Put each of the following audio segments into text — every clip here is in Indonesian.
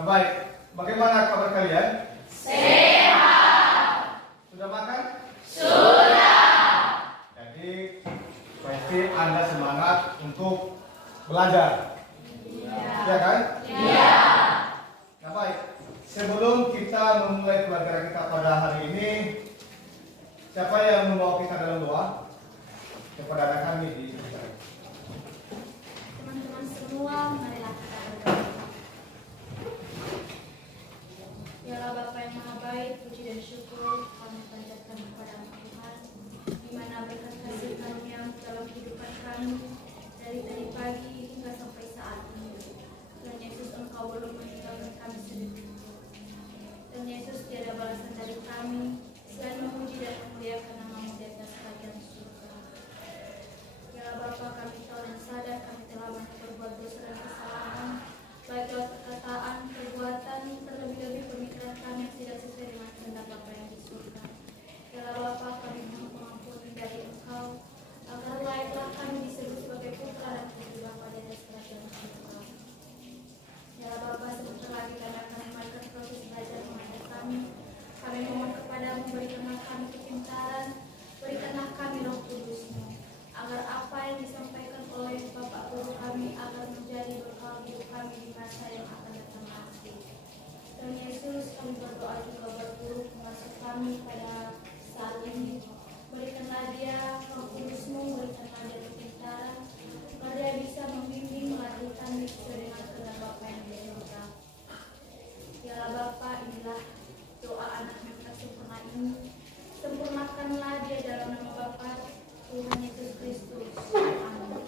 Nah baik, bagaimana kabar kalian? Sehat. Sudah makan? Sudah. Jadi pasti Anda semangat untuk belajar. Iya kan? Iya. Nah baik, sebelum kita memulai pelajaran kita pada hari ini, siapa yang membawa kita dalam doa? Kepada anak kami di Teman-teman semua, marilah kita berdoa. Ya Allah Bapa yang Maha Baik, puji dan syukur kami panjatkan kepada Tuhan, di mana berkat kasih karunia dalam kehidupan kami dari tadi pagi hingga sampai saat ini. Tuhan Yesus, Engkau belum meninggalkan kami sedikit. Tuhan Yesus, tiada balasan dari kami selain memuji dan memuliakan nama-Mu di atas kerajaan surga. Ya Bapa, kami tahu dan sadar kami telah banyak berbuat dosa dan kesalahan, baik lewat perkataan, perbuatan, terlebih-lebih pemikiran kami yang tidak sesuai dengan kehendak Bapa yang di surga. Ya Bapa, kami mohon pengampunan dari Engkau, agar layaklah kami disebut sebagai putra dan putri Bapa di atas kerajaan surga. Ya Bapa, sebentar lagi kami akan memulai proses belajar mengajar kami. Kami mohon kepadamu, berikanlah kami kepintaran, berikanlah kami Roh Kudus-Mu, agar apa yang disampaikan oleh Bapak Guru kami agar menjadi bekal hidup kami di masa yang akan datang nanti. Dan Yesus, kami berdoa juga buat guru pengasuh kami pada saat ini. Berikanlah dia Roh Kudus-Mu, berikanlah dia kepintaran, agar dia bisa membimbing melatih kami sesuai dengan kehendak Bapa yang di surga. Ya Bapa, inilah doa anak yang tak sempurna ini. Sempurnakanlah dia dalam nama Bapa Tuhan Yesus Kristus. Amin.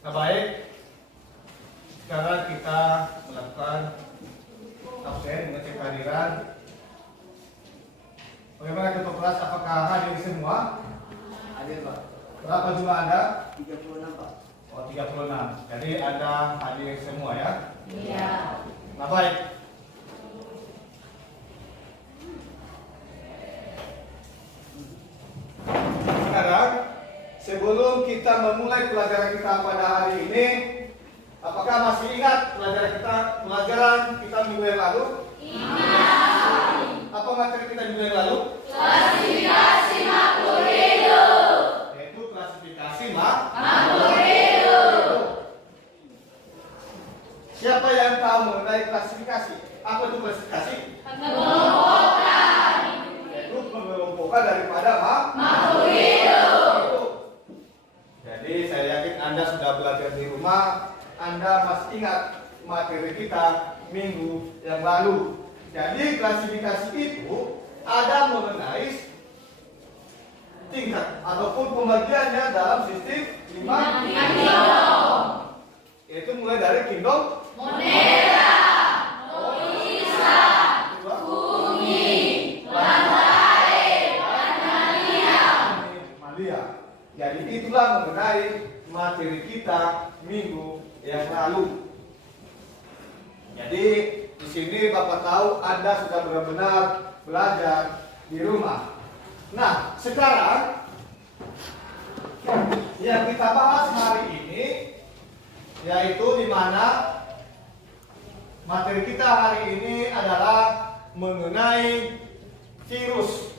Nah baik, sekarang kita melakukan absen mengecek kehadiran. Bagaimana ketua kelas, apakah hadir semua? Hadir Pak. Berapa jumlah Anda? 36 Pak. Oh 36. Jadi Anda hadir semua ya? Iya. Nah baik. Sekarang sebelum kita memulai pelajaran kita pada hari ini, apakah masih ingat pelajaran kita minggu yang lalu? Ingat. Apa materi kita minggu yang lalu? Klasifikasi makhluk hidup. Yaitu klasifikasi makhluk hidup. Siapa yang tahu mengenai klasifikasi? Apa itu klasifikasi? Pengelompokan. Yaitu mengelompokkan daripada Makhluk hidup. Jadi saya yakin Anda sudah belajar di rumah, Anda masih ingat materi kita minggu yang lalu. Jadi klasifikasi itu ada mengenai tingkat ataupun pembagiannya dalam sistem 5 Kingdom. yaitu mulai dari kingdom Monera. Luisa. Bumi. Lantai. Malia. Jadi itulah mengenai materi kita minggu yang lalu. Jadi di sini Bapak tahu Anda sudah benar-benar belajar di rumah. Nah, sekarang yang kita bahas hari ini yaitu di mana materi kita hari ini adalah mengenai virus.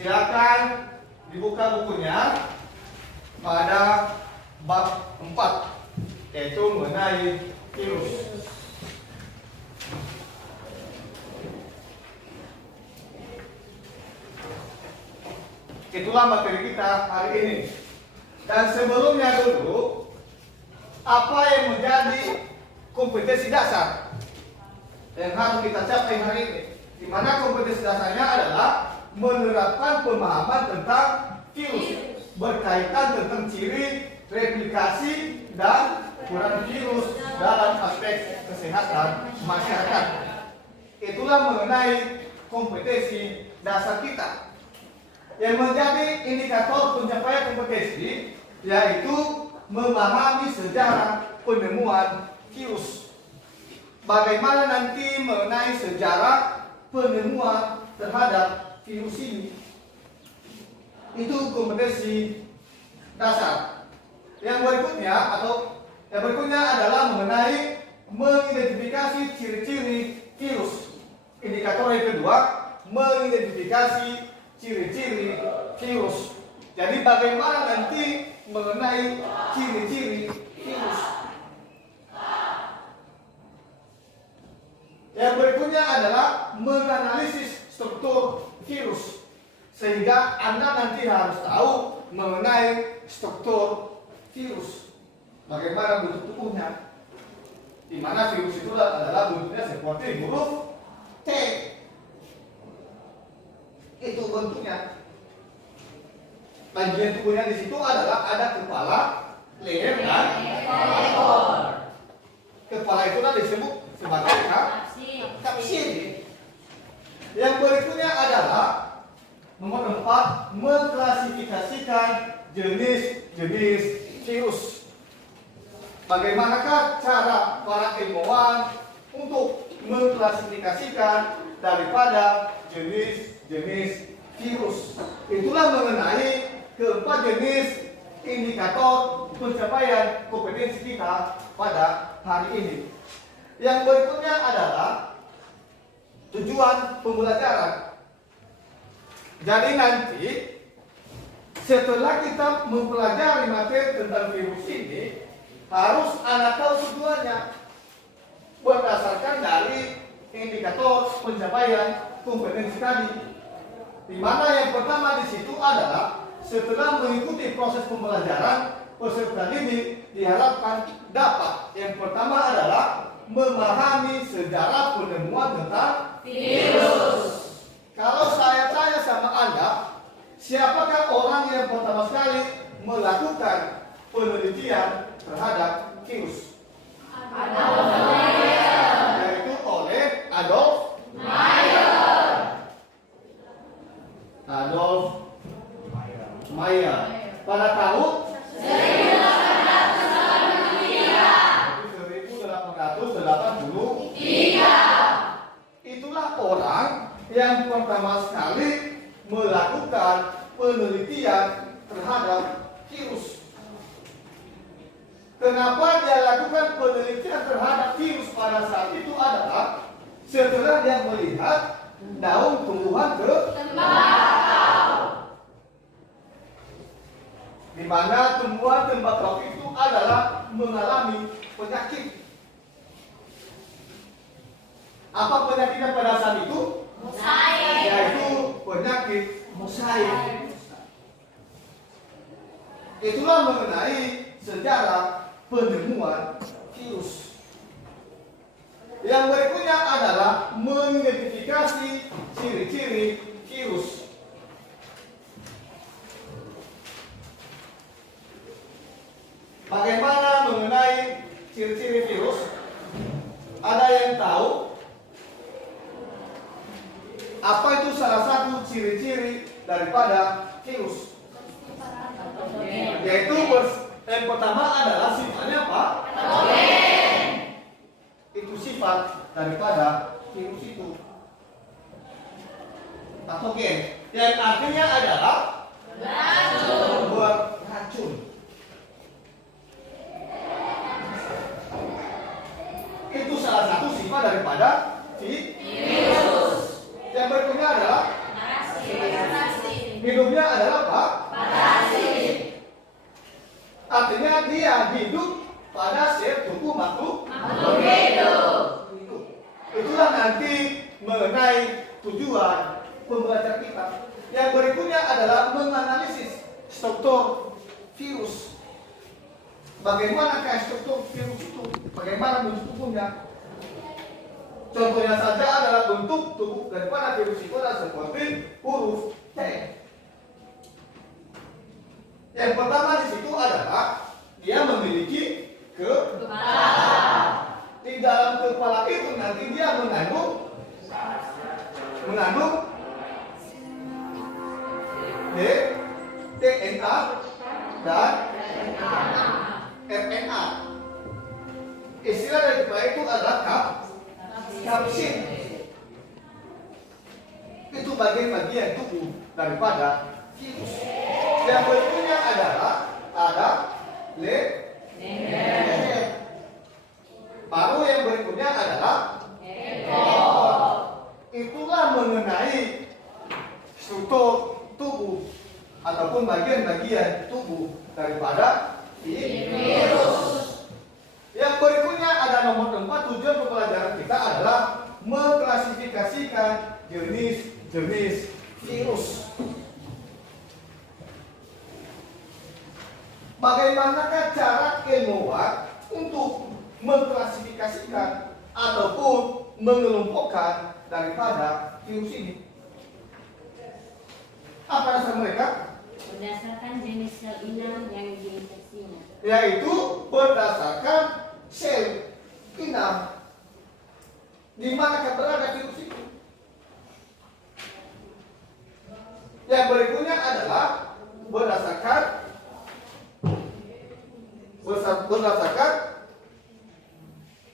Silakan dibuka bukunya pada bab 4 yaitu mengenai virus. Itulah materi kita hari ini. Dan sebelumnya dulu, apa yang menjadi kompetensi dasar yang harus kita capai hari ini? Di mana kompetensi dasarnya adalah menerapkan pemahaman tentang virus, berkaitan tentang ciri, replikasi, dan peran virus dalam aspek kesehatan masyarakat. Itulah mengenai kompetensi dasar kita. Yang menjadi indikator pencapaian kompetensi yaitu memahami sejarah penemuan virus. Bagaimana nanti mengenai sejarah penemuan terhadap virus ini. Itu kompetensi dasar. Yang berikutnya adalah mengenai mengidentifikasi ciri-ciri virus. Indikator yang kedua, mengidentifikasi ciri-ciri virus. Jadi bagaimana nanti mengenai ciri-ciri virus. Yang berikutnya adalah menganalisis struktur virus. Sehingga Anda nanti harus tahu mengenai struktur virus. Bagaimana bentuk tubuhnya. Di mana virus itu adalah bentuknya seperti huruf T. Itu bentuknya. Bagian tubuhnya di situ adalah ada kepala, leher, dan ekor. Kepala itu disebut sebagai kapsin. Yang berikutnya adalah nomor 4, mengklasifikasikan jenis-jenis virus. Bagaimanakah cara para ilmuwan untuk mengklasifikasikan daripada jenis-jenis virus? Itulah mengenai keempat jenis indikator pencapaian kompetensi kita pada hari ini. Yang berikutnya adalah tujuan pembelajaran. Jadi nanti setelah kita mempelajari materi tentang virus ini, harus Anda tahu tujuannya berdasarkan dari indikator pencapaian kompetensi tadi. Di mana yang pertama di situ adalah setelah mengikuti proses pembelajaran, peserta didik diharapkan dapat yang pertama adalah memahami sejarah penemuan tentang virus. Kalau saya tanya sama Anda, siapakah orang yang pertama sekali melakukan penelitian terhadap virus? Yaitu oleh Adolf Mayer. Pada tahun 1883. Itulah orang yang pertama sekali melakukan penelitian terhadap virus. Kenapa dia lakukan penelitian terhadap virus pada saat itu adalah setelah dia melihat daun tumbuhan tembakau, di mana tumbuhan tembakau itu adalah mengalami penyakit. Apa penyakitnya pada saat itu? Yaitu penyakit mosaik. Itulah mengenai sejarah penemuan virus. Yang berikutnya adalah mengidentifikasi ciri-ciri virus. Bagaimana mengenai ciri-ciri virus? Ada yang tahu? Apa itu salah satu ciri-ciri daripada virus? Yaitu yang pertama adalah sifatnya apa? Itu sifat daripada virus itu. Patogen. Yang artinya adalah beracun. Itu salah satu sifat daripada virus. Yang berikutnya adalah hidupnya adalah apa? Artinya dia hidup pada sel tubuh makhluk hidup. Itulah nanti mengenai tujuan pembelajaran kita. Yang berikutnya adalah menganalisis struktur virus. Bagaimana struktur virus itu? Bagaimana bentuk tubuhnya? Contohnya saja adalah bentuk tubuh daripada virus itu adalah seperti huruf T. Yang pertama di situ adalah dia memiliki kepala. Di dalam kepala itu nanti dia mengandung DNA dan RNA. Istilah dari kepala itu adalah kapsin. Itu bagian-bagian tubuh daripada virus. Yang berikutnya adalah ada leher. Baru yang berikutnya adalah ekor. Itulah mengenai struktur tubuh ataupun bagian-bagian tubuh daripada virus. Yang berikutnya ada nomor 4. Tujuan pembelajaran kita adalah mengklasifikasikan jenis-jenis virus. Bagaimanakah cara ilmuwan untuk mengklasifikasikan ataupun mengelompokkan daripada virus ini? Apa dasar mereka? Berdasarkan jenis sel inang yang diinfeksinya. Yaitu berdasarkan sel inang di mana berada virus itu. Yang berikutnya adalah berdasarkan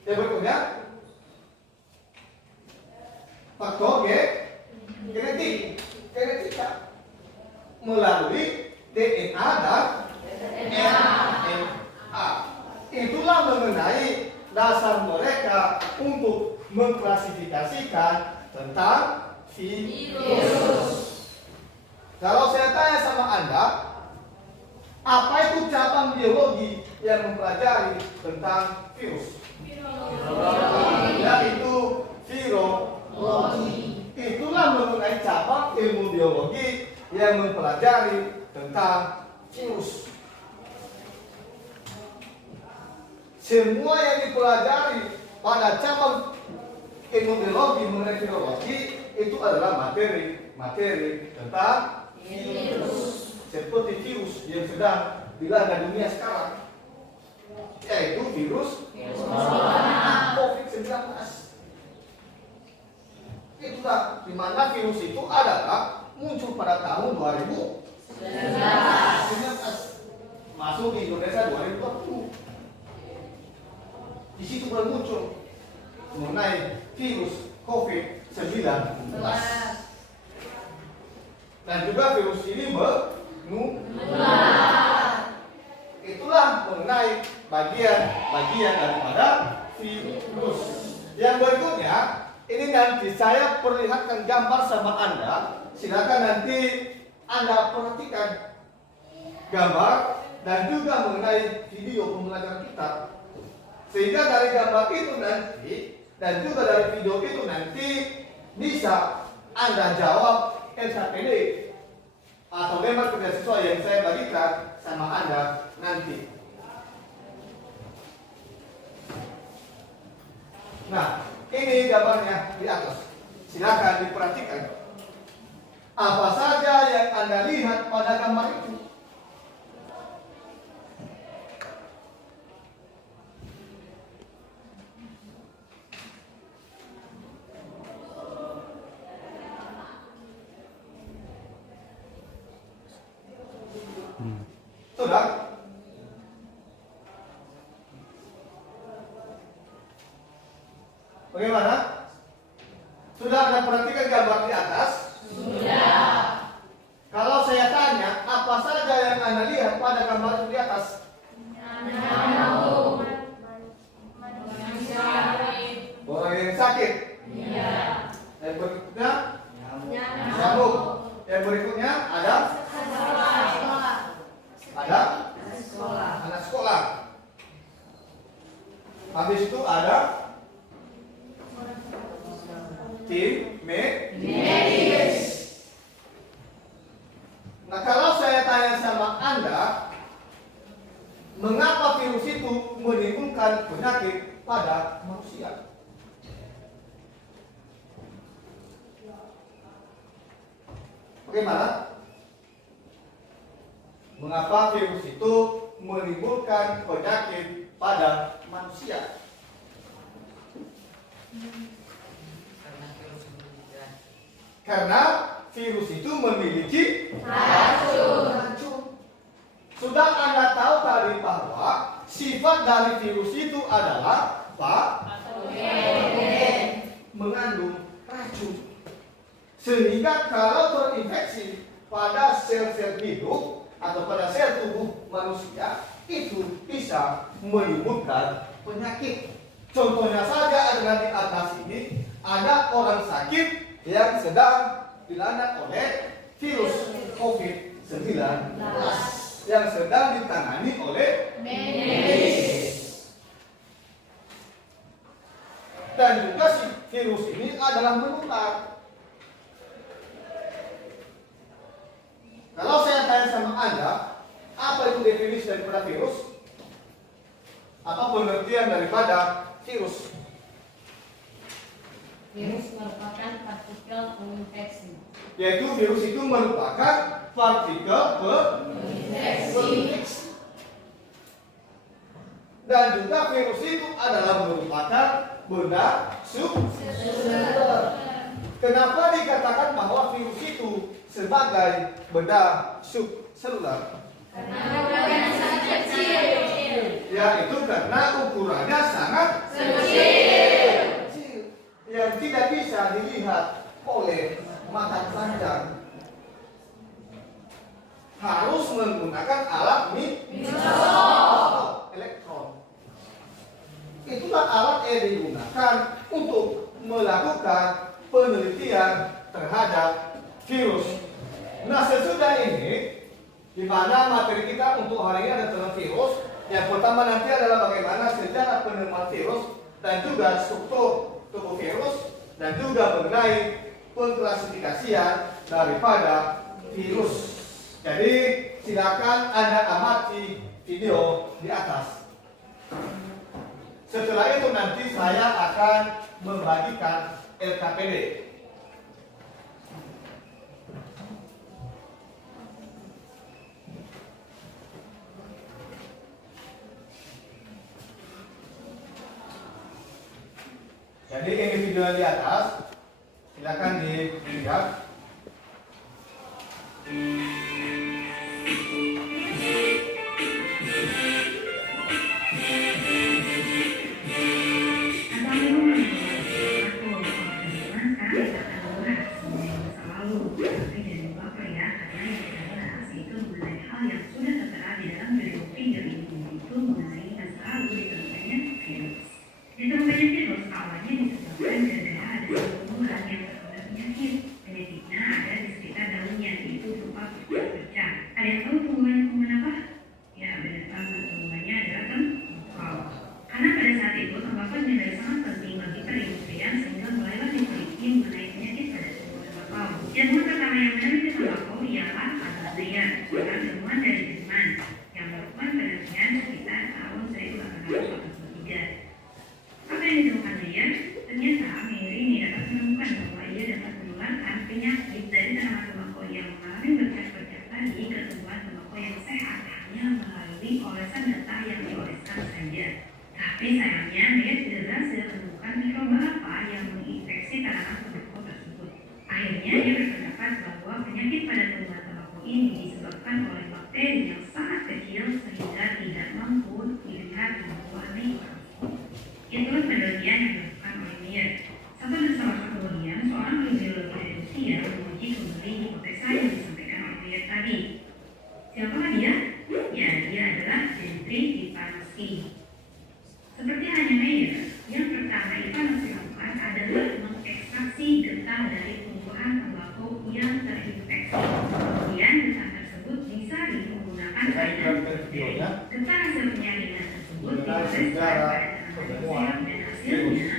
yang berikutnya faktor genetika melalui DNA dan RNA. Itulah mengenai dasar mereka untuk mengklasifikasikan tentang virus. Kalau saya tanya sama Anda, apa itu cabang biologi yang mempelajari tentang virus? Yaitu virologi. Itulah mengenai cabang ilmu biologi yang mempelajari tentang virus. Semua yang dipelajari pada cabang ilmu biologi mengenai virologi itu adalah materi tentang virus. Seperti virus yang sedang dilanda dunia sekarang, yaitu virus COVID-19. Itulah di mana virus itu adalah muncul pada tahun 2019, masuk di Indonesia 2020. Di situ baru muncul mengenai virus COVID-19. Dan juga virus ini menular. Itulah mengenai bagian-bagian daripada virus. Yang berikutnya, ini nanti saya perlihatkan gambar sama Anda. Silakan nanti Anda perhatikan gambar dan juga mengenai video pembelajaran kita. Sehingga dari gambar itu nanti dan juga dari video itu nanti bisa Anda jawab LKPD atau lembar kerja siswa yang saya bagikan sama Anda nanti. Nah, ini gambarnya di atas. Silakan diperhatikan. Apa saja yang Anda lihat pada gambar itu? Sudah? Bagaimana? Sudah Anda perhatikan gambar di atas? Sudah. Kalau saya tanya, apa saja yang Anda lihat pada gambar itu di atas? Nyamuk. Orang yang sakit. Iya. Yang berikutnya Nyamuk. Yang berikutnya ada anak sekolah. Habis itu ada tim medis. Nah, kalau saya tanya sama Anda, mengapa virus itu menimbulkan penyakit pada manusia? Bagaimana? Mengapa virus itu menimbulkan penyakit pada manusia? Karena virus itu memiliki racun. Sudah Anda tahu tadi bahwa sifat dari virus itu adalah apa? Mengandung racun. Sehingga kalau terinfeksi pada sel-sel hidup atau pada sel tubuh manusia, itu bisa menimbulkan penyakit. Contohnya saja adalah di atas ini ada orang sakit yang sedang dilanda oleh virus COVID-19 yang sedang ditangani oleh medis. Dan juga si virus ini adalah menular. Kalau saya tanya sama Anda, apa itu definisi daripada virus? Apa pengertian daripada virus? Virus merupakan partikel penginfeksi. Yaitu virus itu merupakan partikel penginfeksi. Dan juga virus itu adalah merupakan benda subseluler. Kenapa dikatakan bahwa virus itu sebagai benda subseluler? Karena sangat kecil. Ya, itu karena ukurannya sangat kecil, yang tidak bisa dilihat oleh mata telanjang. Harus menggunakan alat mikroskop elektron. Itulah alat yang digunakan untuk melakukan penelitian terhadap virus. Nah, sesudah ini, di mana materi kita untuk hari ini ada tentang virus. Yang pertama nanti adalah bagaimana sejarah penerimaan virus dan juga struktur tubuh virus dan juga mengenai pengklasifikasian daripada virus. Jadi silakan Anda amati video di atas. Setelah itu nanti saya akan membagikan LKPD. Jadi ini video di atas, silakan dilihat. Ditemukannya virus awalnya disebabkan karena ada tumbuhan yang terkena penyakit. Penyakitnya ada di sekitar daunnya, yaitu berupa pecah. Ada yang tahu tumbuhan apa? Ya, benar banget, tumbuhannya adalah tembakau. Karena pada saat itu tembakau dinilai sangat penting bagi perindustrian sehingga mulailah diteliti mengenai penyakit pada tumbuhan tembakau. Ilmuwan pertama yang meneliti tembakau ialah Althusser, seorang ilmuwan dari Jerman yang melakukan penelitian sekitar tahun 1843. Apa yang ditemukan dia? Ternyata Mary ini dapat menemukan bahwa ia dapat menularkan penyakit dari tanaman tembakau yang mengalami bercak-bercak tadi ke tumbuhan tembakau yang sehat hanya melalui olesan getah yang dioleskan saja. Tapi sayangnya dia tidak berhasil menemukan mikroba apa yang menginfeksi tanaman tembakau tersebut. Akhirnya dia berpendapat bahwa penyakit pada tumbuhan tembakau ini disebabkan oleh bakteri yang sangat kecil sehingga tidak mampu dilihat dengan warna mikroskop. Itulah penelitian yang dilakukan oleh Meyer. Satu tahun kemudian, seorang biologi dari Rusia menguji kembali hipotesa yang disampaikan oleh Meyer tadi. Siapakah dia? Ya, dia adalah Dmitri Ivanovsky. Seperti hanya Meyer, yang pertama Ivanovsky lakukan adalah mengekstraksi getah dari tumbuhan tembakau yang terinfeksi. Kemudian getah tersebut disaring menggunakan cairan. Getah hasil penyaringan tersebut diproses pada dan hasilnya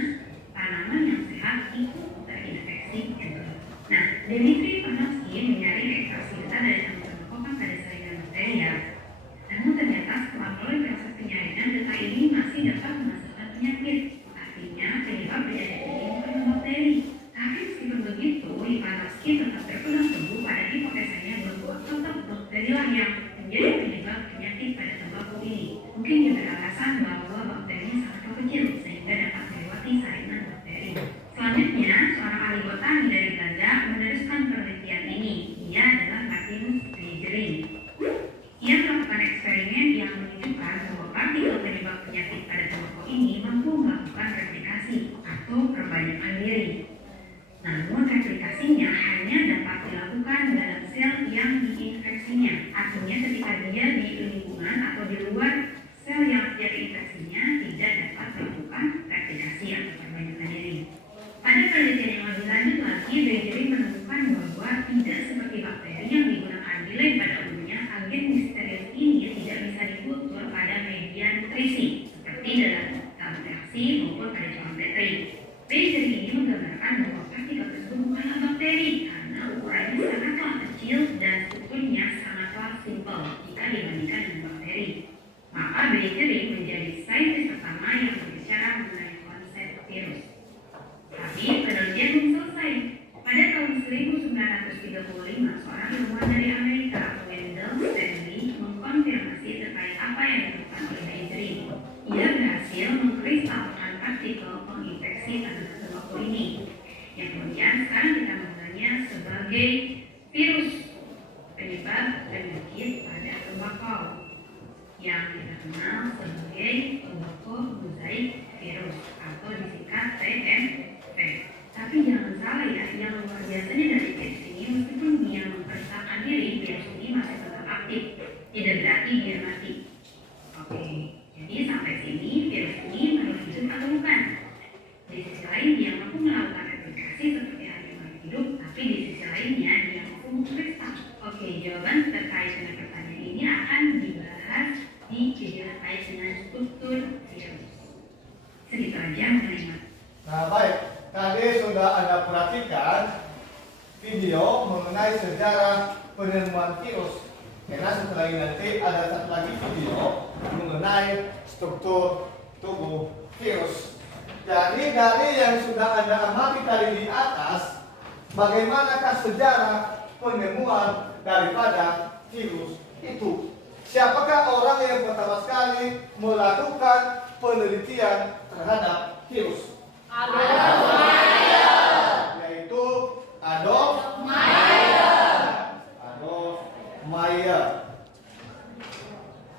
tanaman yang sehat ikut terinfeksi juga. Nah, Dmitri Ivanovsky menyaring ekstraksi getah dari tanaman tembakau pada saringan bakteria. Namun ternyata setelah melalui proses penyaringan, getah ini masih dapat menghasilkan penyakit. Artinya penyebab penyakit ini bukan bakteri. Tapi meskipun begitu, Ivanovsky tetap berpegang teguh pada hipotesanya bahwa tetap bakteri lah yang menjadi penyebab penyakit pada tembakau ini. Mungkin dia beralasan bahwa bakterinya sangat kecil sehingga dapat melewati saringan bakteri. Selanjutnya, seorang ahli botani dari Belanda meneruskan penelitian ini. Ia adalah Martinus Nijering. Ia melakukan eksperimen yang menunjukkan bahwa partikel penyebab penyakit pada tembakau ini mampu melakukan replikasi atau perbaikan diri. Namun replikasinya hanya konsentrasi maupun pada calon bakteri. Bakteri ini menggambarkan bahwa partikel tersebut bukanlah bakteri karena ukurannya sangatlah kecil dan strukturnya sangatlah simpel jika dibandingkan dengan bakteri. Maka bakteri menjadi saintis pertama yang berbicara mengenai konsep virus. Tapi penelitian belum selesai. Pada tahun 1935, seorang ilmuwan dari Amerika, Wendell Stanley, mengkonfirmasi terkait apa yang dilakukan oleh bakteri. Ia berhasil mengkristalkan partikel penginfeksi tanaman tembakau ini, yang kemudian sekarang kita mengenalnya sebagai virus penyebab penyakit pada tembakau, yang kita kenal sebagai tembakau mozaik virus atau disingkat TMV. Tapi jangan salah ya, yang luar biasanya dari virus ini, meskipun dia mempertahankan diri, virus ini masih tetap aktif, tidak berarti dia mati. Oke, jadi sampai sini virus ini makhluk hidup atau bukan? Di sisi lain dia mampu melakukan replikasi seperti halnya makhluk hidup, tapi di sisi lainnya dia mampu mengkristal. Oke, jawaban terkait dengan pertanyaan ini akan dibahas di video terkait dengan struktur virus. Segitu aja mengenai. Nah baik, tadi sudah Anda perhatikan video mengenai sejarah penemuan virus. Karena setelah ini nanti ada satu lagi video mengenai struktur tubuh virus. Jadi dari yang sudah Anda amati tadi di atas, bagaimanakah sejarah penemuan daripada virus itu? Siapakah orang yang pertama sekali melakukan penelitian terhadap virus? Yaitu Adolf Meyer.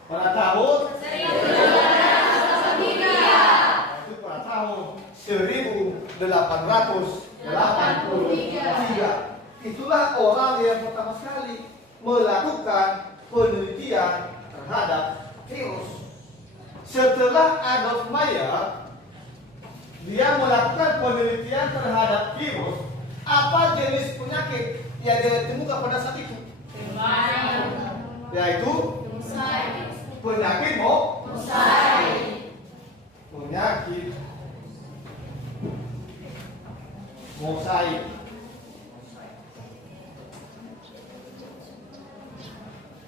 Pada tahun 1883. Itulah orang yang pertama sekali melakukan penelitian terhadap virus. Setelah Adolf Meyer, dia melakukan penelitian terhadap virus. Apa jenis penyakit yang dia temukan pada saat itu? Yaitu penyakit mosaik.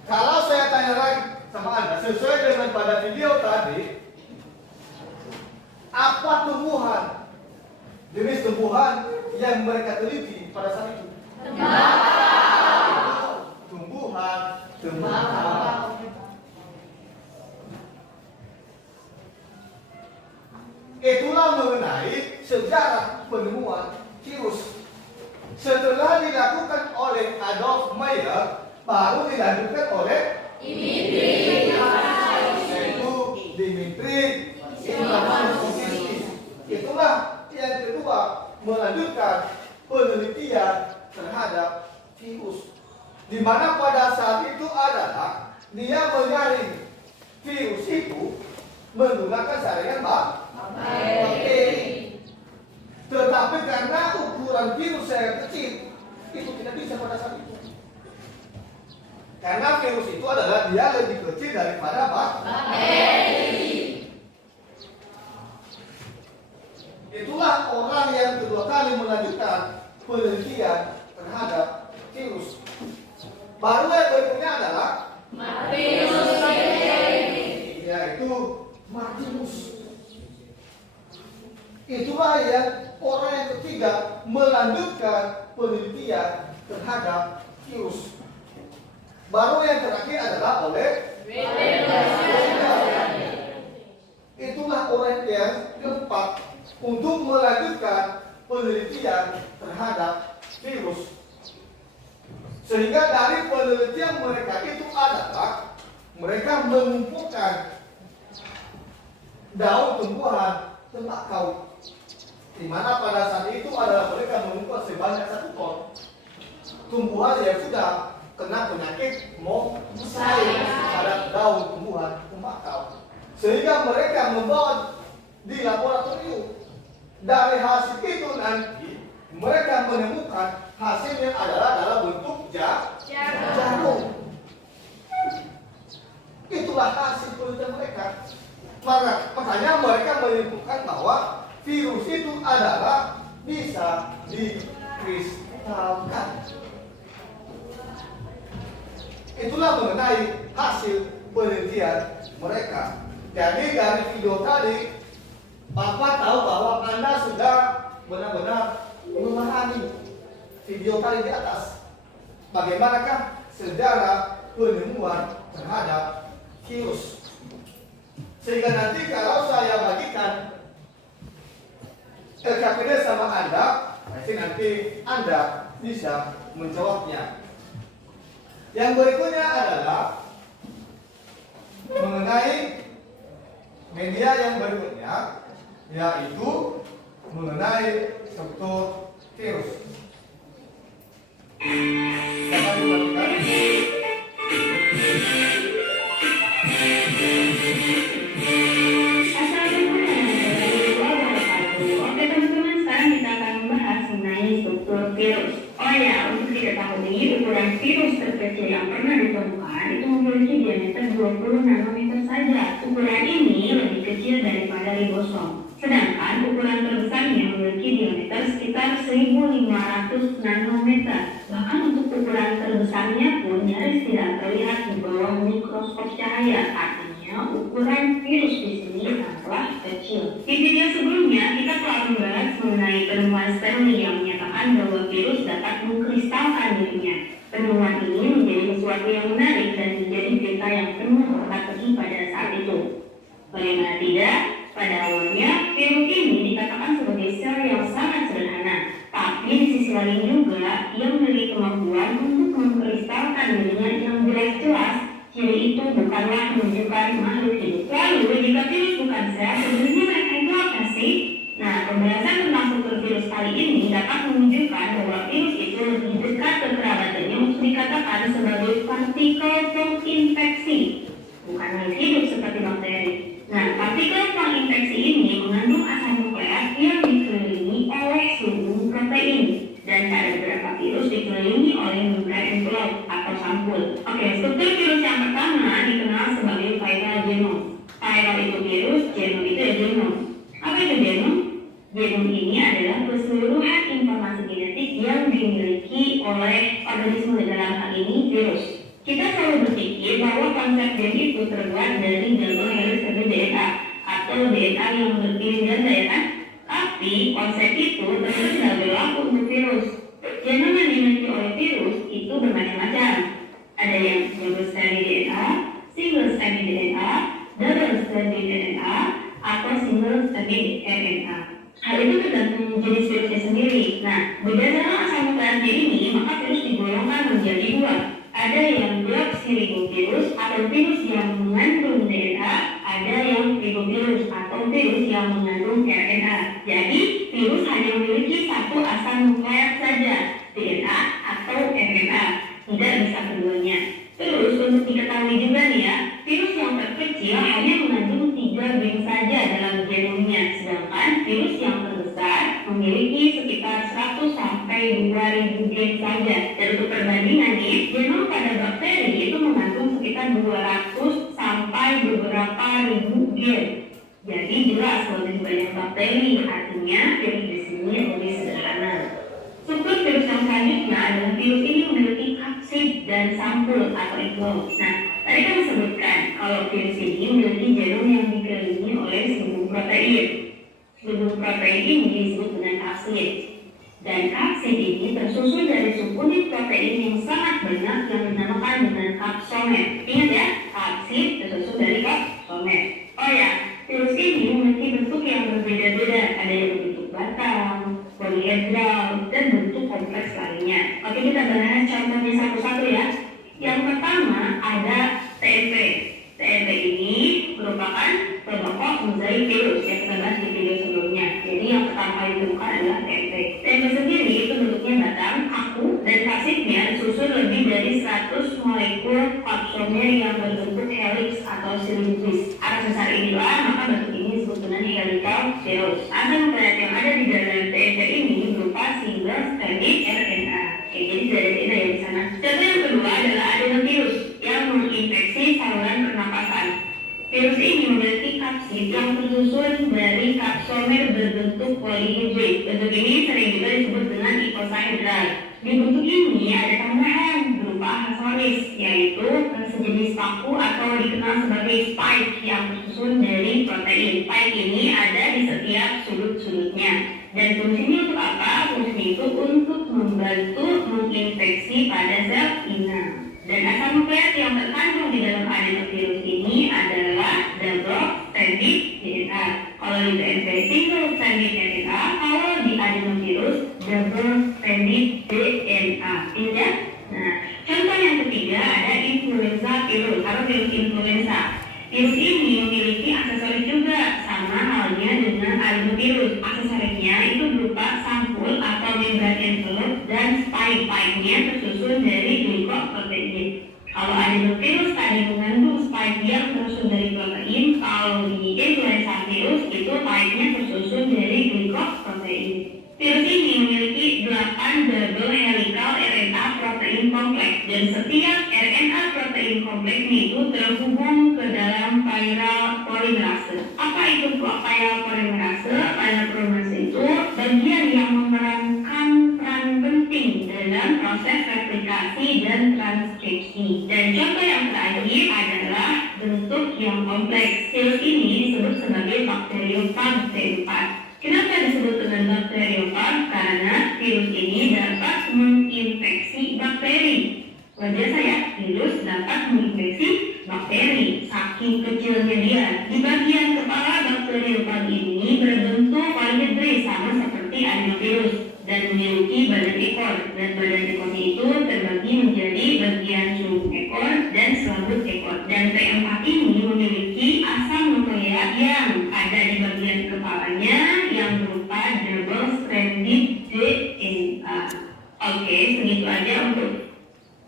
Kalau saya tanya lagi sama Anda, sesuai dengan pada video tadi, apa jenis tumbuhan yang mereka teliti pada saat itu? Tumbuhan tembakau. Itulah mengenai sejarah penemuan virus. Setelah dilakukan oleh Adolf Meyer, baru dilanjutkan oleh yaitu Dimitri Ivanovich. Itulah yang kedua, melanjutkan penelitian terhadap virus, di mana pada saat itu adalah dia menyaring virus itu menggunakan jaringan bakteri. Tetapi karena ukuran virus yang kecil, itu tidak bisa pada saat itu. Karena virus itu adalah dia lebih kecil daripada bakteri. Itulah orang yang kedua kali melanjutkan penelitian terhadap virus. Baru yang berikutnya adalah yaitu Martinus. Itulah yang orang yang ketiga melanjutkan penelitian terhadap virus. Baru yang terakhir adalah oleh itulah orang yang keempat untuk melanjutkan penelitian terhadap virus. Sehingga dari penelitian mereka itu adalah mereka mengumpulkan daun tumbuhan tembakau, di mana pada saat itu adalah mereka mengumpulkan sebanyak 1 ton tumbuhan yang sudah kena penyakit mosaik pada daun tumbuhan tembakau. Sehingga mereka membawa di laboratorium. Dari hasil itu nanti mereka menemukan hasilnya adalah dalam bentuk jarum. Itulah hasil penelitian mereka. Makanya mereka menyimpulkan bahwa virus itu adalah bisa dikristalkan. Itulah mengenai hasil penelitian mereka. Jadi dari video tadi, Papa tahu bahwa Anda sudah benar-benar memahami video tadi di atas. Bagaimanakah sejarah penemuan terhadap virus? Sehingga nanti kalau saya bagikan LKPD sama Anda, nanti Anda bisa menjawabnya. Yang berikutnya adalah mengenai media yang berikutnya, yaitu mengenai struktur virus. Dapat diperhatikan? Oke teman-teman, sekarang kita akan membahas mengenai struktur virus. Oh ya, untuk diketahui, ukuran virus terkecil yang pernah ditemukan itu memiliki diameter 20 nanometer saja. Ukuran ini lebih kecil daripada ribosom. Sedangkan ukuran terbesarnya memiliki diameter sekitar 1500 nanometer. Bahkan untuk ukuran terbesarnya pun nyaris tidak terlihat di bawah mikroskop cahaya. Artinya ukuran virus di sini sangatlah kecil. Di video sebelumnya kita telah membahas mengenai penemuan Stanley yang menyatakan bahwa virus dapat mengkristalkan dirinya. Penemuan ini menjadi sesuatu yang menarik dan menjadi berita yang penuh teka-teki pada saat itu. Bagaimana tidak? Pada awalnya, virus ini dikatakan sebagai sel yang sangat sederhana. Tapi di sisi lain juga, ia memiliki kemampuan untuk mengkristalkan dirinya yang jelas-jelas. Ciri itu bukanlah menunjukkan makhluk hidup. Lalu, jika virus bukan sel, sebenarnya mereka itu apa sih? Nah, pembahasan tentang struktur virus kali ini dapat menunjukkan bahwa virus itu lebih dekat ke kerabatannya untuk dikatakan sebagai partikel penginfeksi, bukan hidup seperti bakteri. Nah, partikel penginfeksi ini mengandung asam nukleat yang dikelilingi oleh sumbu protein, dan pada beberapa virus dikelilingi oleh membran envelop atau sampul. Oke, struktur virus yang pertama dikenal sebagai viral genome. Viral itu virus, genome itu genom. Apa itu genom? Genom ini adalah keseluruhan informasi genetik yang dimiliki oleh organisme, dalam hal ini virus. Kita selalu berpikir bahwa konsep gen itu terbuat dari double helix DNA atau DNA yang berkirim ganda, ya kan? Tapi konsep itu tentu tidak berlaku untuk virus. Genom yang dimiliki oleh virus itu bermacam-macam. Ada yang double stranded DNA, single stranded DNA, double stranded DNA, atau single stranded RNA. Hal itu tergantung jenis virusnya sendiri. Nah, berdasarkan asal nukleatnya ini, maka virus digolongkan menjadi dua. Ada yang deoksiribovirus atau virus yang mengandung DNA, ada yang ribovirus atau virus yang mengandung RNA. Jadi, virus hanya memiliki satu asal nukleat saja, DNA atau RNA, tidak bisa keduanya. Terus, untuk diketahui juga nih ya, virus yang terkecil hanya mengandung 3 gen saja dalam genomnya, sedangkan virus yang terbesar memiliki sekitar 100 sampai 2000 gen saja. Dan untuk perbandingan nih, genom pada bakteri itu mengandung sekitar 200 sampai beberapa ribu gen. Jadi jelas lebih banyak bakteri, artinya virus di sini lebih sederhana. Struktur virus yang selanjutnya adalah virus ini memiliki kapsid dan sampul atau envelop. Nah, tadi kan disebutkan kalau virus ini memiliki genom yang dikelilingi oleh sumbu protein. Sumbu protein ini disebut dengan kapsid. Dan kapsid ini tersusun dari subunit protein yang sangat banyak yang dinamakan dengan kapsomet. Ingat ya, kapsid tersusun dari kapsomet. Oh ya, virus ini memiliki bentuk yang berbeda-beda. Ada yang berbentuk batang, poliedral, dan bentuk kompleks lainnya. Oke, kita bahas contohnya satu-satu ya. Yang pertama ada TMP. TMP ini merupakan kelompok mozaik virus yang kita bahas di video sebelumnya. Jadi yang pertama kali ditemukan adalah TMP. TMP sendiri itu bentuknya batang, kaku, dan kapsidnya disusun lebih dari 100 molekul kapsomer yang berbentuk helix atau silindris. Atas dasar inilah maka bentuk ini disebut dengan helical virus. Asal nukleat yang ada di dalam TMP ini berupa single stranded RNA. Oke, jadi dari DNA ya di sana. Contoh yang kedua adalah adenovirus yang menginfeksi saluran pernapasan. Virus ini memiliki kapsid dari kapsomer berbentuk polihidrid. Bentuk ini sering juga disebut dengan icosahedral. Di bentuk ini ada tambahan berupa aksesoris, yaitu sejenis paku atau dikenal sebagai spike yang tersusun dari protein. Spike ini ada di setiap sudut-sudutnya. Dan fungsinya untuk apa? Fungsinya itu untuk membantu menginfeksi pada sel inang. Dan asam nukleat yang terkandung di dalam adenovirus ini adalah double-stranded DNA. Kalau di DNP single-stranded DNA, kalau di adenovirus double-stranded DNA. Ingat? Nah, contoh yang ketiga ada influenza virus atau virus influenza. Virus ini memiliki aksesoris juga, sama halnya dengan adenovirus. Aksesorisnya itu berupa sampul atau membran envelope dan spike-nya tersusun dari glikoprotein. Kalau adenovirus tadi mengandung spike yang tersusun dari protein, kalau di influenza virus itu spike-nya tersusun dari glikoprotein. Virus ini memiliki 8 double helical RNA protein kompleks dan setiap RNA protein kompleks itu terhubung ke dalam viral polymerase. Apa itu viral polymerase? Viral polymerase itu bagian yang memerankan peran penting dalam proses replikasi dan transkripsi. Dan contoh yang terakhir adalah bentuk yang kompleks. Virus ini disebut sebagai bakteriophag T4. Kenapa disebut dengan bakteriophag? Karena virus ini dapat menginfeksi bakteri. Wajar saya, virus dapat menginfeksi bakteri. Saking kecilnya dia. Di bagian kepala bakteriophag ini berbentuk polihidrid sama seperti adenovirus dan memiliki badan ekor. Dan badan ekornya itu terbagi menjadi bagian sulung ekor dan selambut ekor. Dan T4 ini memiliki asam nukleat yang ada di bagian kepalanya yang berupa double-stranded DNA. Oke, segitu aja untuk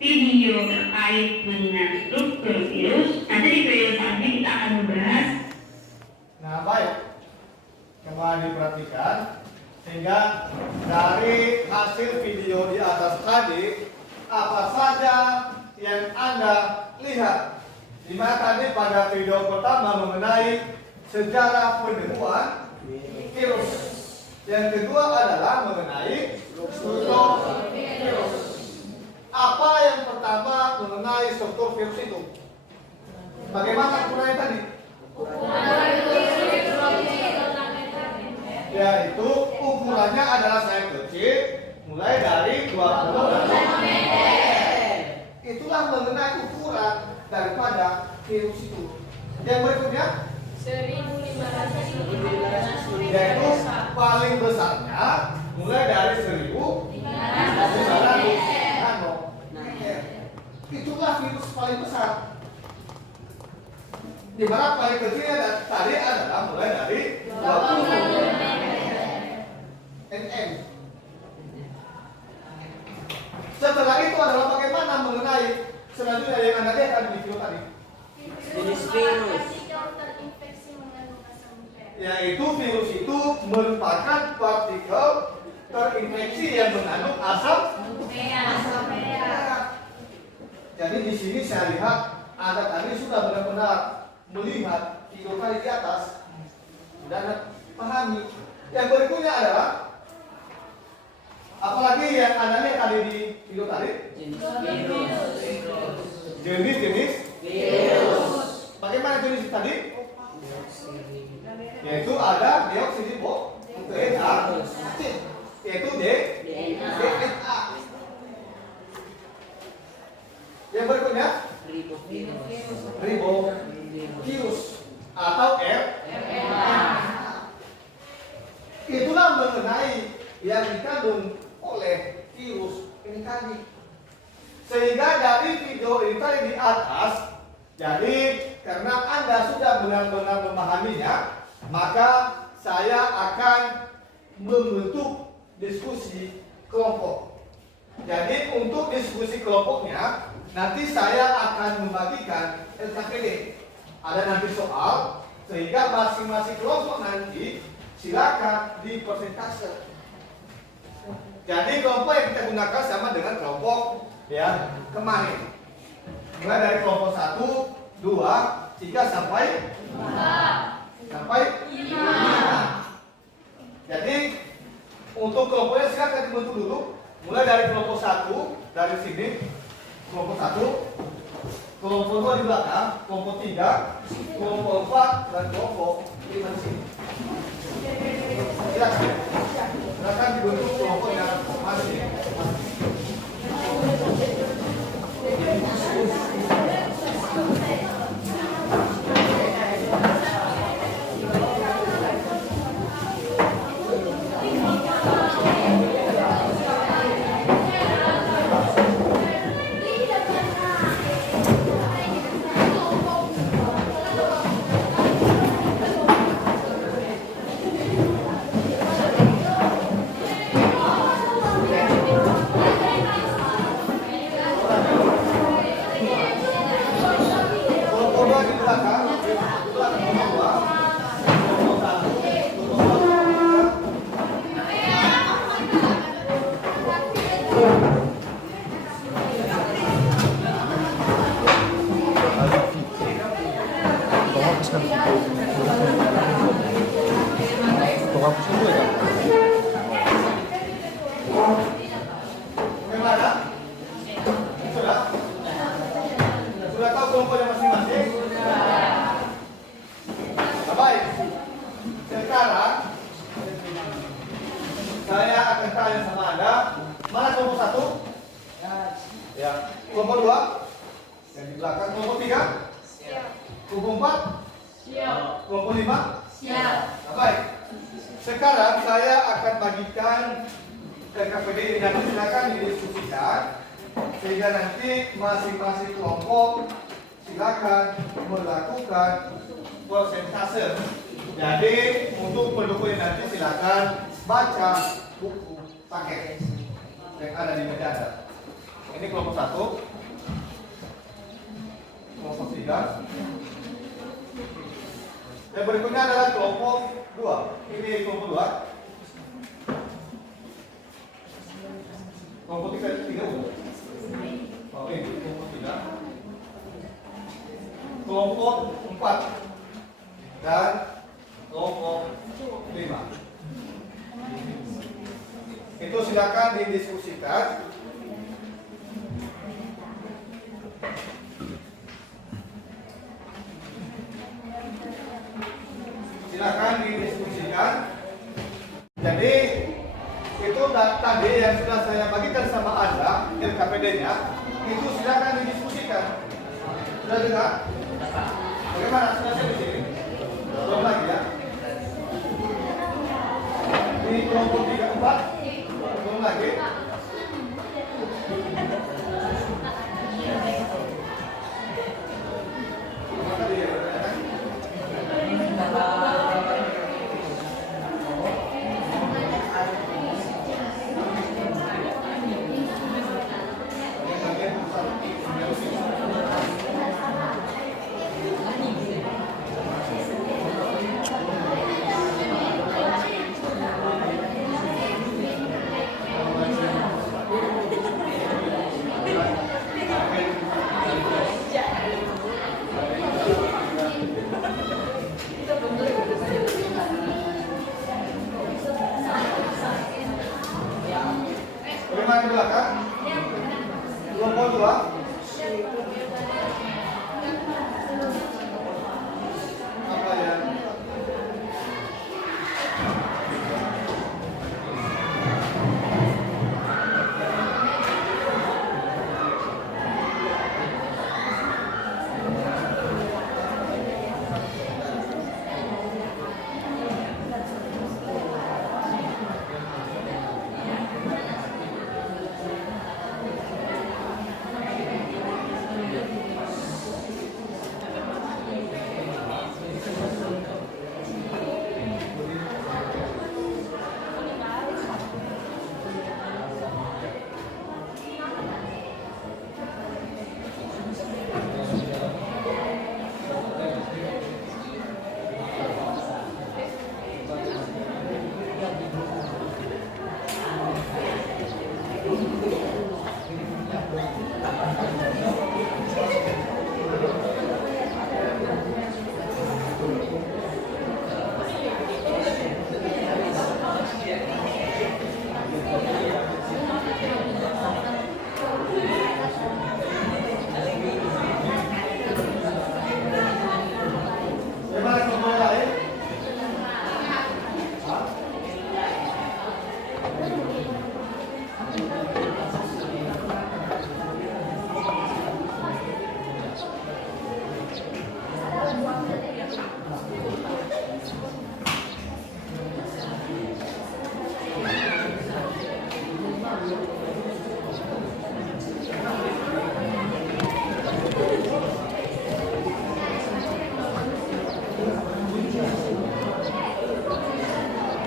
video terkait dengan struktur virus. Nanti di video selanjutnya kita akan membahas. Nah, baik. Coba diperhatikan sehingga dari hasil video di atas tadi apa saja yang Anda lihat. Di mana tadi pada video pertama mengenai sejarah penemuan virus. Yang kedua adalah mengenai struktur virus. Apa yang pertama mengenai struktur virus itu? Bagaimana ukurannya tadi? Yaitu ukurannya adalah sangat kecil, mulai dari 20 nanometer. Itulah mengenai ukuran daripada virus itu. Yang berikutnya 1.500 yaitu paling besarnya mulai dari 1.500 nanometer. Itulah virus paling besar. Di mana paling kecilnya tadi adalah mulai dari 20 nm. Setelah itu adalah bagaimana mengenai selanjutnya yang Anda lihat tadi di video tadi. Jenis virus. Yaitu virus itu merupakan partikel terinfeksi yang mengandung asam merah. Jadi di sini saya lihat Anda tadi sudah benar-benar melihat video tadi di atas dan pahami. Yang berikutnya adalah apalagi yang Anda lihat tadi di video tadi? Jenis-jenis virus. Bagaimana jenis tadi? Yaitu ada deoksiribonukleik asid, yaitu DNA. Yang berikutnya ribovirus atau RNA. Itulah mengenai yang dikandung oleh virus ini tadi. Sehingga dari video ini tadi di atas, jadi karena Anda sudah benar-benar memahaminya, maka saya akan membentuk diskusi kelompok. Jadi untuk diskusi kelompoknya, nanti saya akan membagikan LKPD. Ada nanti soal, sehingga masing-masing kelompok nanti silakan dipersentase. Jadi kelompok yang kita gunakan sama dengan kelompok ya kemarin. Mulai dari kelompok 1, 2, 3 sampai 5. dibentuk dulu. Mulai dari kelompok 1 dari sini, kelompok 1, kelompok 2 di belakang, kelompok 3, kelompok 4 dan kelompok 5 di sini. Silakan dibentuk kelompok yang masing. Bagaimana? Sudah? Sudah tahu kelompoknya masing-masing? Baik. Sekarang saya akan tanya sama Anda, mana kelompok 1? Ya. Kelompok 2? Yang di belakang. Kelompok 3? Siap. Kelompok 4? Siap. Kelompok 5? Siap. Baik. Sekarang saya akan bagikan KKPD ini, nanti silakan didiskusikan sehingga nanti masing-masing kelompok silakan melakukan persentase. Jadi untuk pendukungnya nanti silakan baca buku paket yang ada di meja Anda. Ini kelompok 1, kelompok 3. Yang berikutnya adalah kelompok 2. Ini kelompok 2. Kelompok 3 udah. Oke, kelompok 3. Kelompok 4 dan kelompok 5. Itu silakan didiskusikan. Silakan didiskusikan. Jadi itu tadi yang sudah saya bagikan sama Anda LKPD-nya, itu silakan didiskusikan. Sudah dengar? Bagaimana? Sudah saya di sini? Belum lagi ya? Di kelompok 3, 4? Belum lagi? Bagaimana di belakang? Kelompok 2? Apa ya?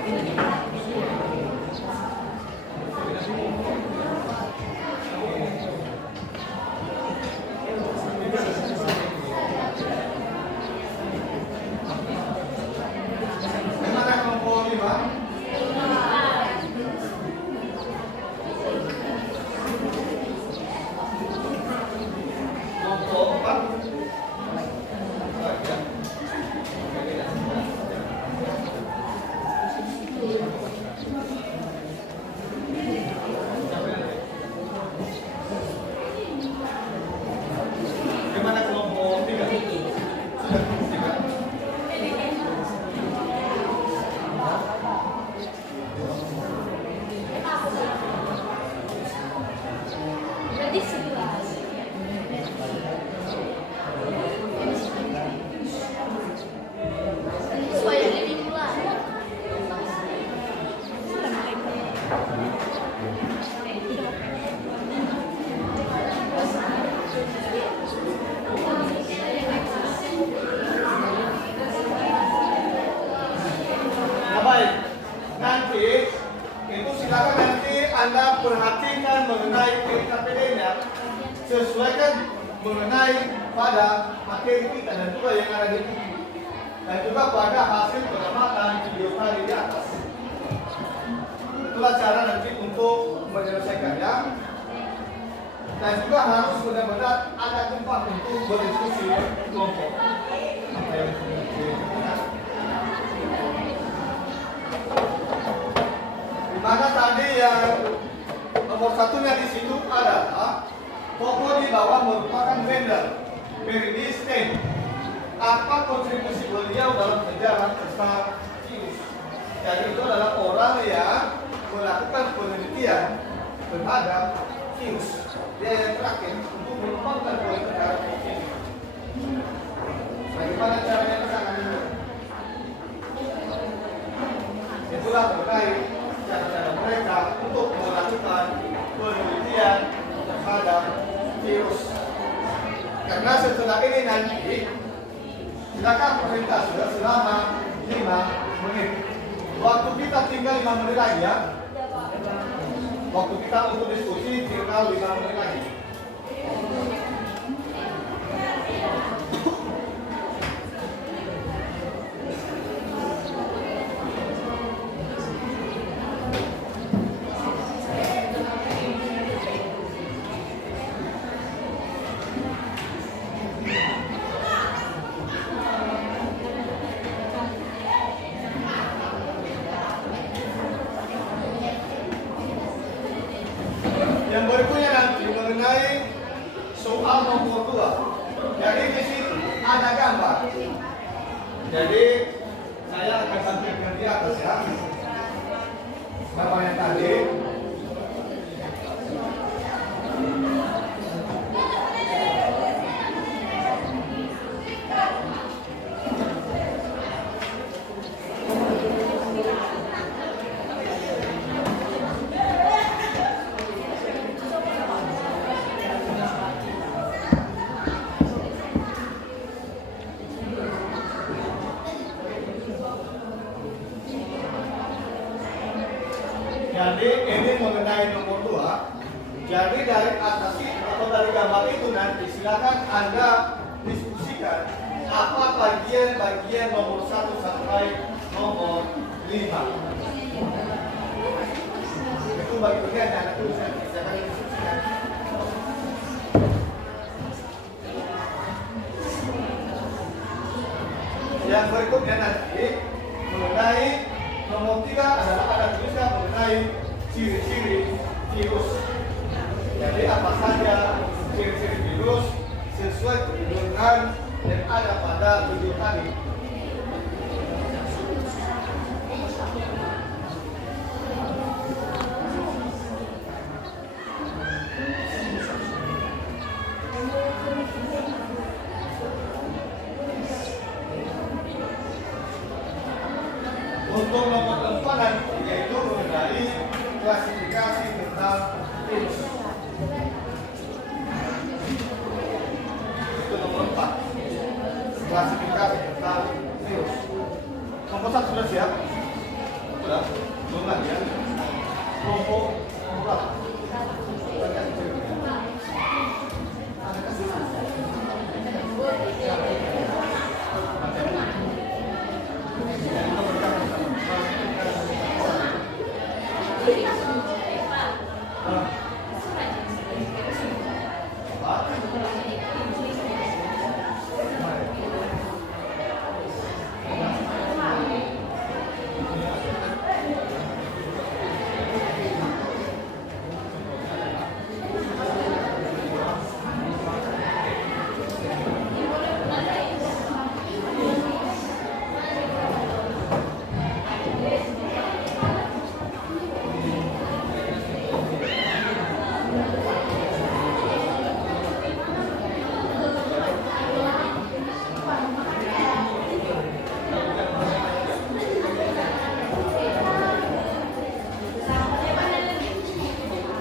Gimana kelompok 5? Kelompok 4? Gimana kelompok 3? Sudah kelompok 3? Berarti 11. Sesuai dari bulan. Nah baik, nanti itu silakan nanti Anda perhatikan mengenai PKPD-nya, sesuaikan mengenai pada materi kita dan juga yang ada di buku, dan juga pada hasil pengamatan video tadi di atas. Itulah cara nanti untuk menyelesaikannya, dan juga harus benar-benar ada tempat untuk berdiskusi kelompok. Dimana tadi yang nomor satunya di situ adalah pokok di bawah merupakan Mendel, Mary Stein. Apa kontribusi beliau dalam sejarah tentang virus? Jadi itu adalah orang yang melakukan penelitian terhadap virus. Dia yang terakhir untuk mengembangkan penelitian terhadap virus. Bagaimana caranya menangani? Itulah terkait cara-cara mereka untuk melakukan penelitian terhadap virus. Karena setelah ini nanti silakan presentasi selama 5 menit. Waktu kita tinggal 5 menit lagi ya. Waktu kita untuk diskusi tinggal 5 menit lagi. Yang berikutnya nanti mengenai soal nomor 2. Jadi di situ ada gambar. Jadi saya akan tampilkan di atas ya. Gambar yang tadi. Jadi ini mengenai nomor 2. Jadi dari atas itu atau dari gambar itu nanti silakan Anda diskusikan apa bagian-bagian nomor 1 sampai nomor 5. Itu bagian yang Anda tuliskan. Silakan diskusikan. Yang berikutnya nanti mengenai nomor 3 adalah ada tulisan mengenai ciri-ciri virus. Jadi apa saja ciri-ciri virus sesuai dengan yang ada pada video tadi. Untuk nomor 4 nanti yaitu mengenai klasifikasi tentang virus. Itu nomor 4. Klasifikasi tentang sudah? Belum lagi ya? Kelompok berapa?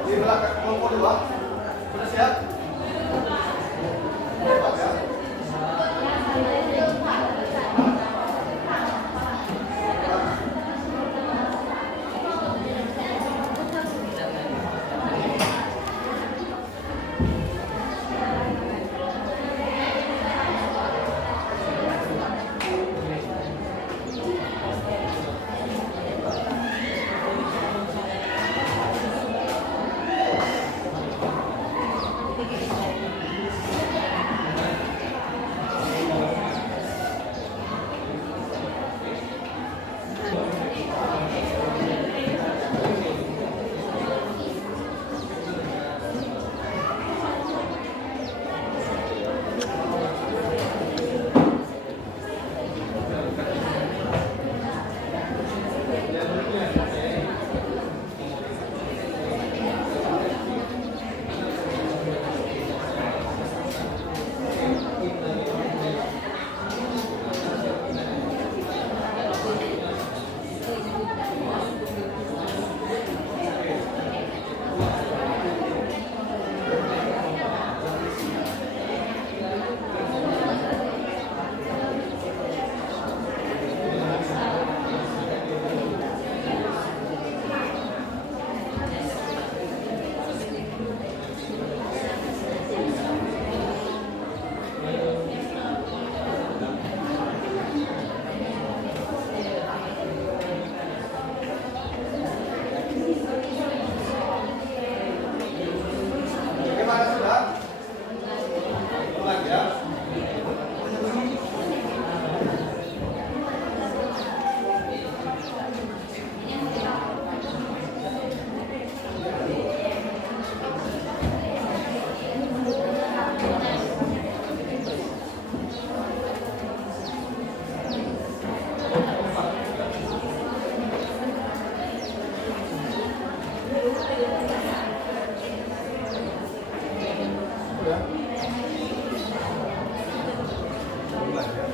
Di belakang kelompok 2 sudah siap? Siap ya? Bagaimana sudah? Mulai ya. Sudah. Mulai ya.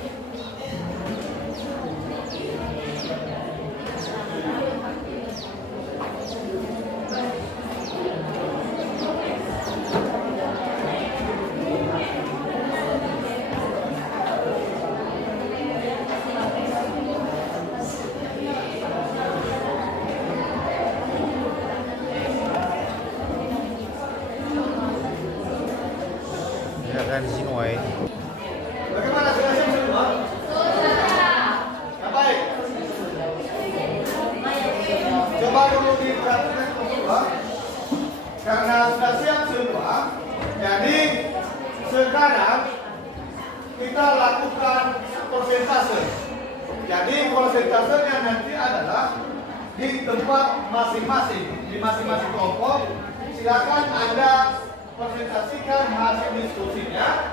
Ya kan di sini wae. Bagaimana sudah siap semua? Ya, baik. Coba dulu diperhatikan semua. Karena sudah siap semua, jadi sekarang kita lakukan persentase. Jadi persentasenya nanti adalah di tempat masing-masing, di masing-masing kelompok. Silakan Anda presentasikan hasil diskusinya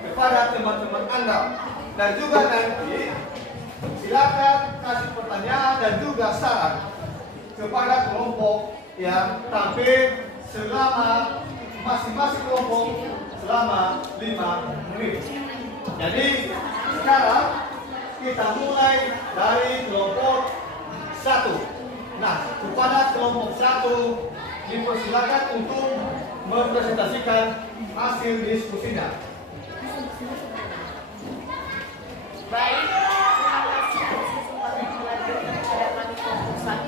kepada teman-teman Anda, dan juga nanti silakan kasih pertanyaan dan juga saran kepada kelompok yang tampil selama masing-masing kelompok selama 5 menit. Jadi sekarang kita mulai dari kelompok 1. Nah, kepada kelompok 1 dipersilakan untuk mempresentasikan hasil diskusinya. Baik, terima kasih atas kesempatan yang telah diberikan kepada kami kelompok 1.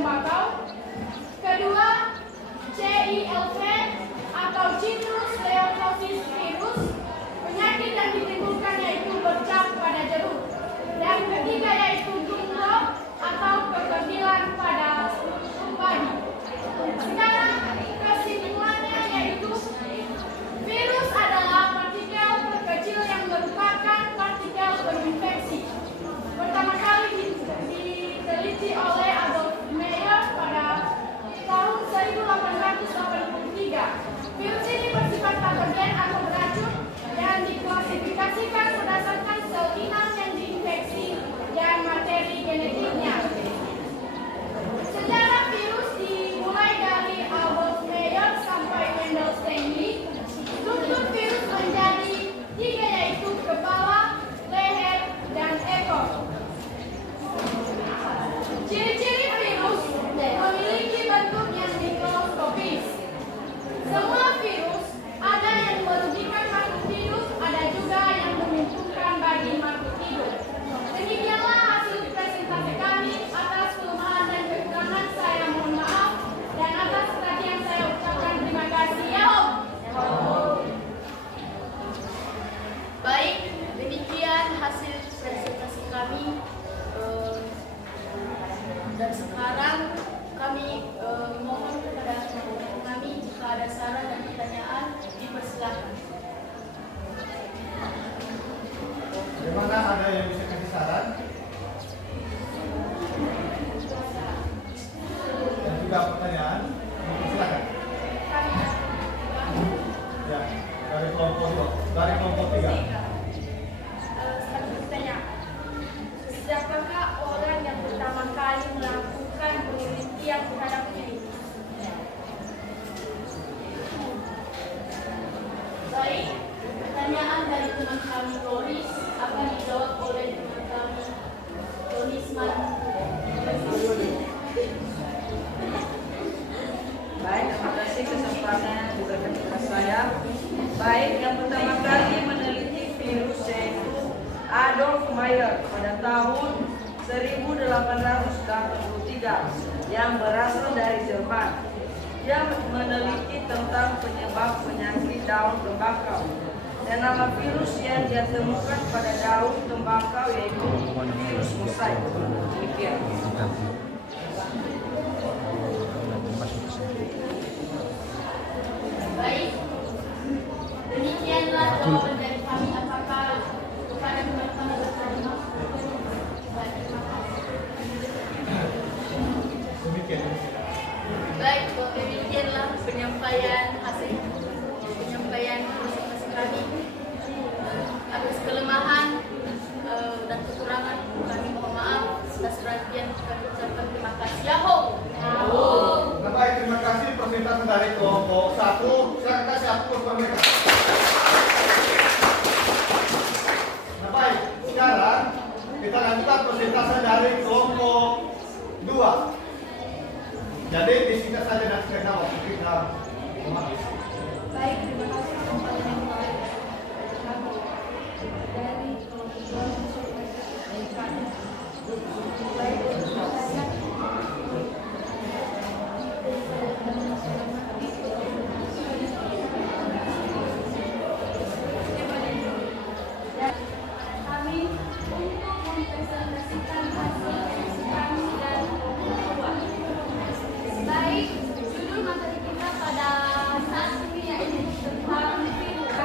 tembakau. Kedua, CILV atau Citrus leukosis virus, penyakit yang ditimbulkan yaitu bercak pada jeruk. Dan ketiga yaitu gumroh atau kekerdilan pada padi. Sekarang kesimpulannya yaitu virus adalah partikel terkecil yang merupakan partikel berinfeksi. Pertama kali diteliti oleh Adolf Meyer pada tahun 1883. Virus ini bersifat patogen atau beracun dan diklasifikasikan berdasarkan sel inang yang diinfeksi dan materi genetiknya. Sejarah virus dimulai dari Adolf Meyer sampai Wendell Stanley. Struktur virus menjadi 3 yaitu kepala, leher, dan ekor. Ciri-ciri virus memiliki bentuk yang mikroskopis. Semua virus ada yang merugikan makhluk hidup, ada juga yang menguntungkan bagi makhluk hidup. Demikianlah hasil presentasi kami. Atas kelemahan dan kekurangan saya mohon maaf, dan atas perhatian saya ucapkan terima kasih. Ya Om. Baik, demikian hasil presentasi kami. Dan sekarang kami mohon kepada kami jika ada saran dan pertanyaan dipersilakan. Bagaimana, ada yang bisa kasih saran? Dan juga pertanyaan? Silakan. Ya, dari kelompok 2, dari kelompok 3. Saya bertanya, siapakah orang yang pertama kali melakukan penelitian terhadap ini? Baik, pertanyaan dari teman kami Doris akan dijawab oleh teman kami Donisman. Baik, terima kasih kesempatan yang diberikan kepada saya. Baik, yang pertama kali meneliti virus yaitu Adolf Meyer pada tahun 1883 yang berasal dari Jerman. Dia meneliti tentang penyebab penyakit daun tembakau. Dan nama virus yang dia temukan pada daun tembakau yaitu virus mosaik. Demikian. Baik, demikianlah jawaban dari kami. Apakah kepada teman-teman bertanya? Baik, terima kasih. Demikian. Baik, demikianlah penyampaian presentasi kami. Atas kelemahan dan kekurangan kami mohon maaf. Atas perhatian kami ucapkan terima kasih. Yahoo. Nah, baik, terima kasih presentasi dari kelompok 1. Silakan kasih aplaus buat mereka. Nah, baik, sekarang kita lanjutkan presentasi dari kelompok 2. Jadi disingkat saja dan karena waktu kita habis. Baik, terima kasih kepada yang baik. Dari kami untuk mempresentasikan hasil kami dan kedua. Baik, judul materi kita pada saat ini yaitu tentang virus.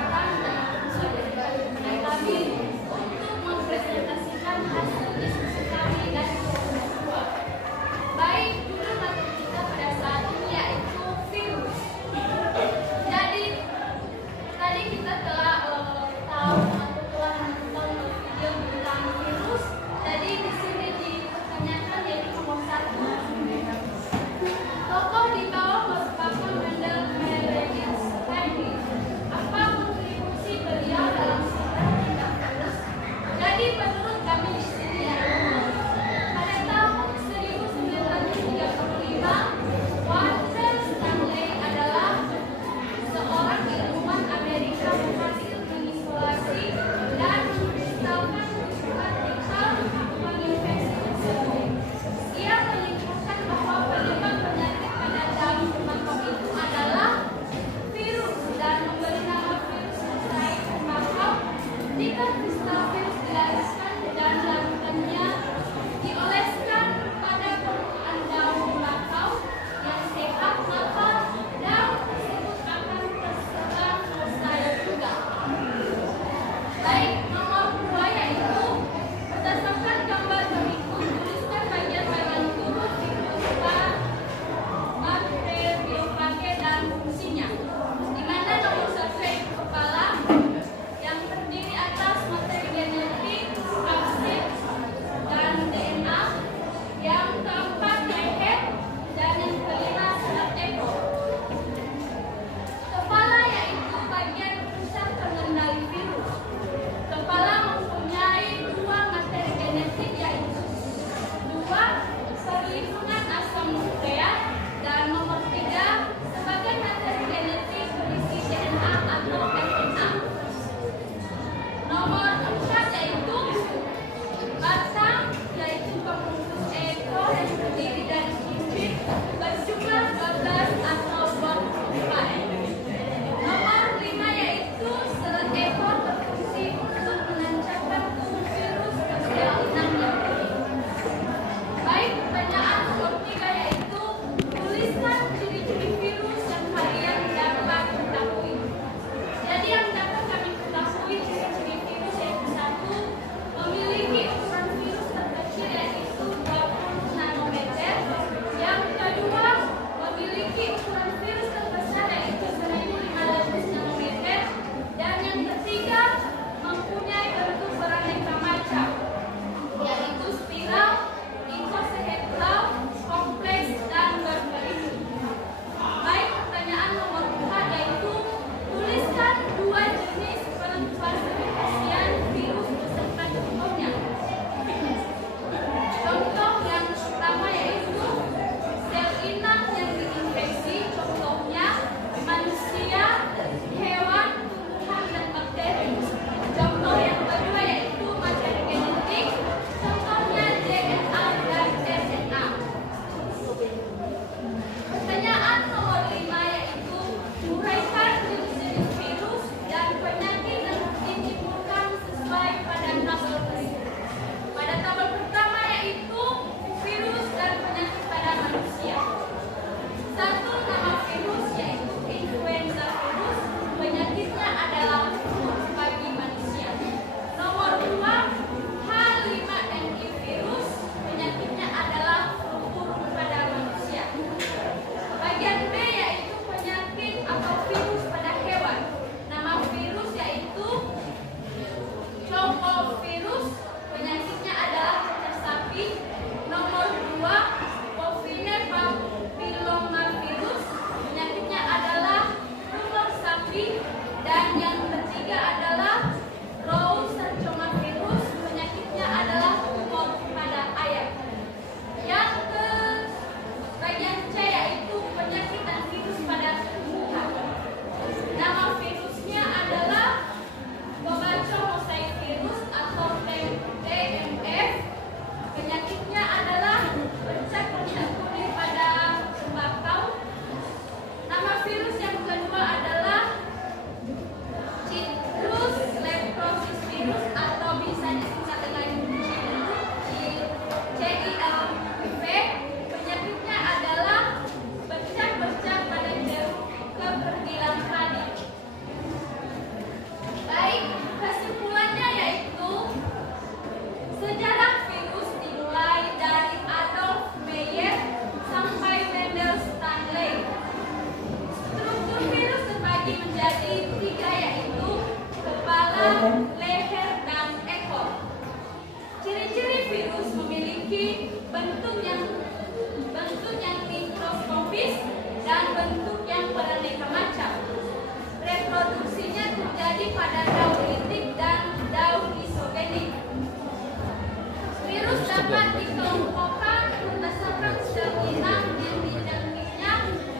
dapat dikelompokkan berdasarkan sel inang yang didalamnya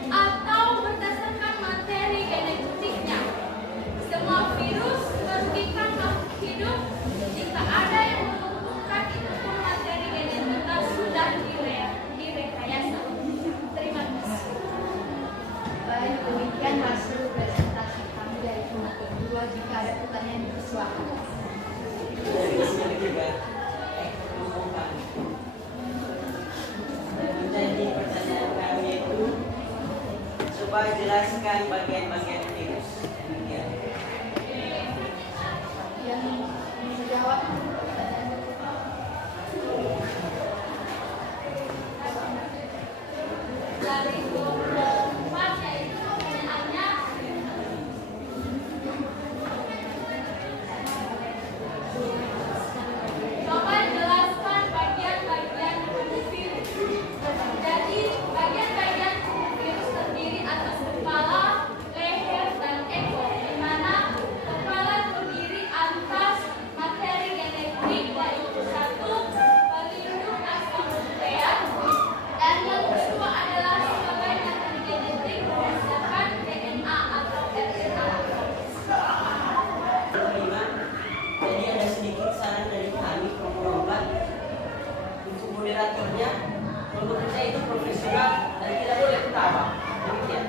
atau berdasarkan materi genetiknya. Semua virus merugikan makhluk hidup jika ada yang menunjukkan itu pun materi genetiknya sudah direkayasa. Terima kasih. Baik, demikian hasil presentasi kami dari kelompok kedua. Jika ada pertanyaan dipersilakan. Jadi pertanyaan kami itu coba jelaskan bagian-bagian virus. Ya. Yang menjawab Dari kelompok yaitu pertanyaannya coba jelaskan bagian-bagian virus. Jadi bagian-bagian virus terdiri atas kepala, leher, dan ekor, di mana kepala terdiri atas materi genetik yaitu satu pelindung asam nukleat, dan yang kedua adalah sebagai materi genetik berdasarkan DNA atau RNA. Kelima, jadi ada sedikit saran dari kami pemrobat untuk moderatornya. Untuk kita itu profesional dan tidak boleh ketawa. Demikian.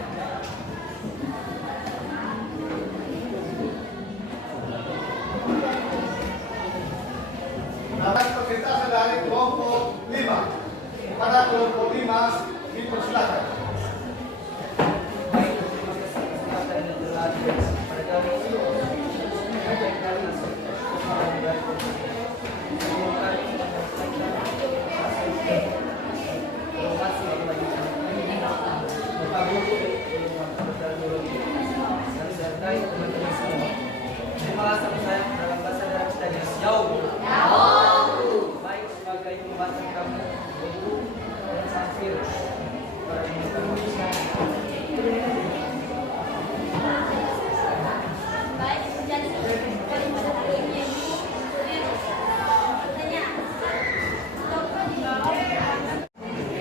Atas persentase dari kelompok 5. Pada kelompok 5 dipersilakan. Baik sebagai pembahasan kami tentang virus. Baik, jadi pada hari ini virus. Pertanyaan. Contoh di bawah.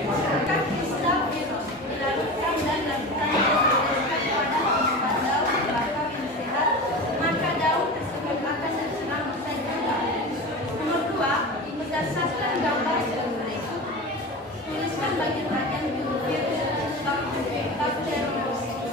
Apakah sel virus dilarutkan dan larutan pada pada daun bakal yang sehat, maka daun tersebut akan terserang saja. Nomor 2, berdasarkan gambar sel berikut, tuliskan bagian-bagian virus bakteriosis.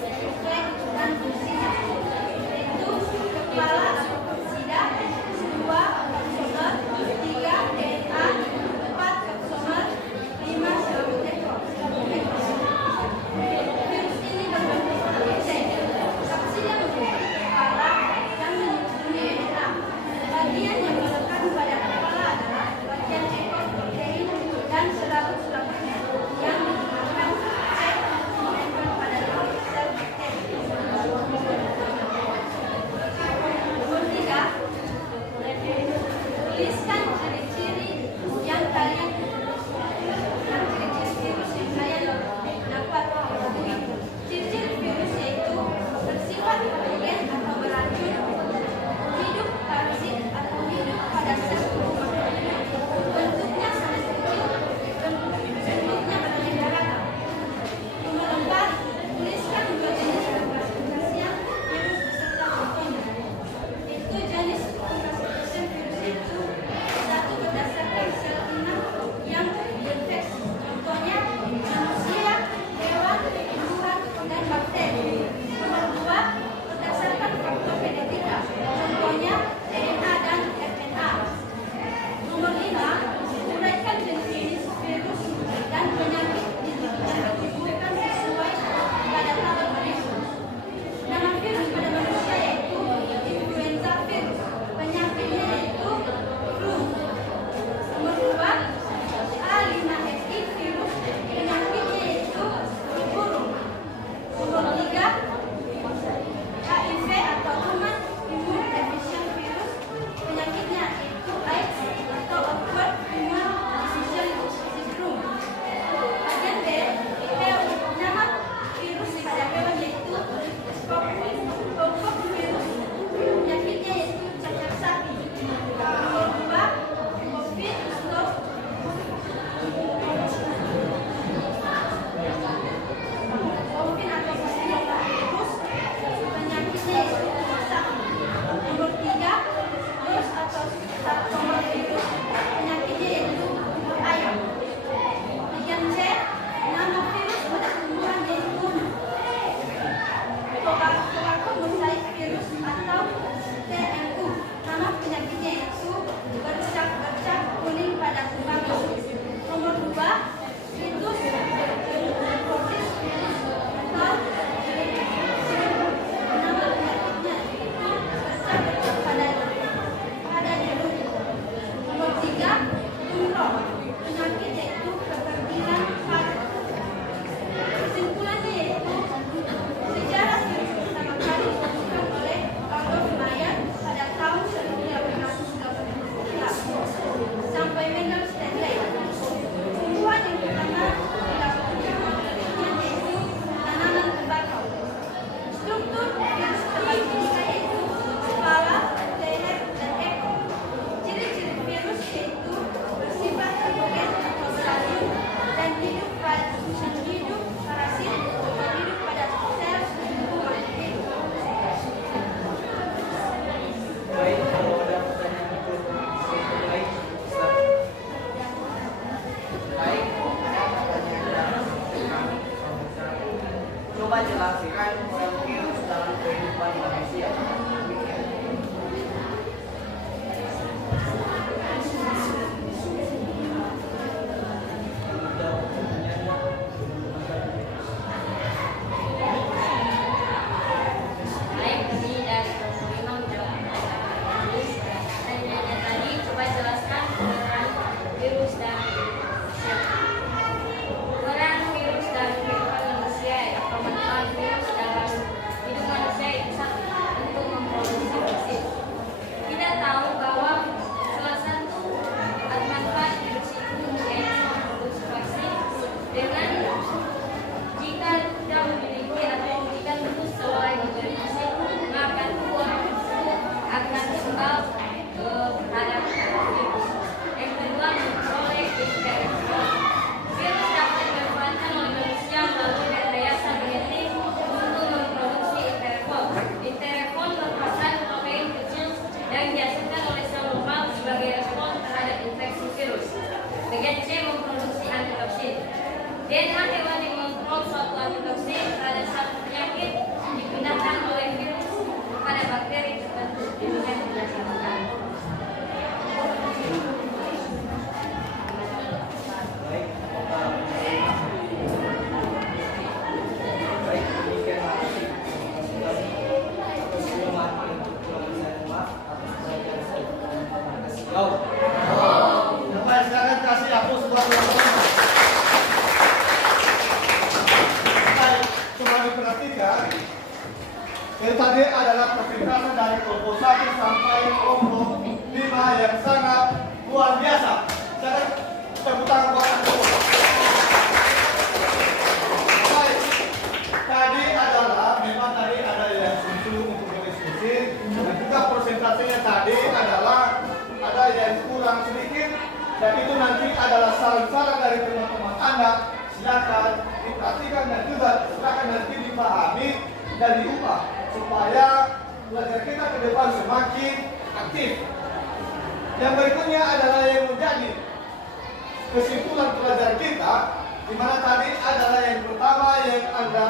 kehadiran virus dalam kehidupan manusia. Demikian. Baik, kami dari kelompok 5 menjawab pertanyaannya tadi. Coba jelaskan peran virus dan peran virus dalam kehidupan manusia. Apa manfaat virus dalam hidup manusia? Itu satu, untuk memproduksi vaksin. Kita tahu bahwa salah satu manfaat virus itu yaitu memproduksi vaksin dengan jika kita memiliki atau jika tumbuh sesuai dengan vaksin, maka tubuh akan kebal terhadap virus. Yang kedua, memperoleh interferon. Virus dapat dimanfaatkan oleh manusia melalui rekayasa genetik untuk memproduksi interferon. Interferon merupakan protein kecil yang dihasilkan oleh sel normal sebagai respon terhadap infeksi virus. Bagian C, memproduksi antitoksin. DNA hewan yang memperoleh suatu antitoksin terhadap satu penyakit dipindahkan oleh virus kepada bakteri tertentu. Demikian penjelasan kami. Baik, baik, demikian makasih. Sebelum mati untuk saya maaf atas perhatian saya. Jauh. Baik, silakan kasih aku sebuah teman-teman. Baik, coba diperhatikan. Yang tadi adalah persentase dari kelompok 1 sampai kelompok 5 yang sangat luar biasa. Silakan tepuk tangan buat aku. Baik, tadi adalah memang tadi ada yang susu untuk berdiskusi dan juga persentasenya tadi adalah ada yang kurang sedikit dan itu nanti adalah saran-saran dari teman-teman Anda. Silakan diperhatikan dan juga silakan nanti dipahami dan diubah supaya belajar kita ke depan semakin aktif. Yang berikutnya adalah yang menjadi kesimpulan pelajaran kita, di mana tadi adalah yang pertama yang Anda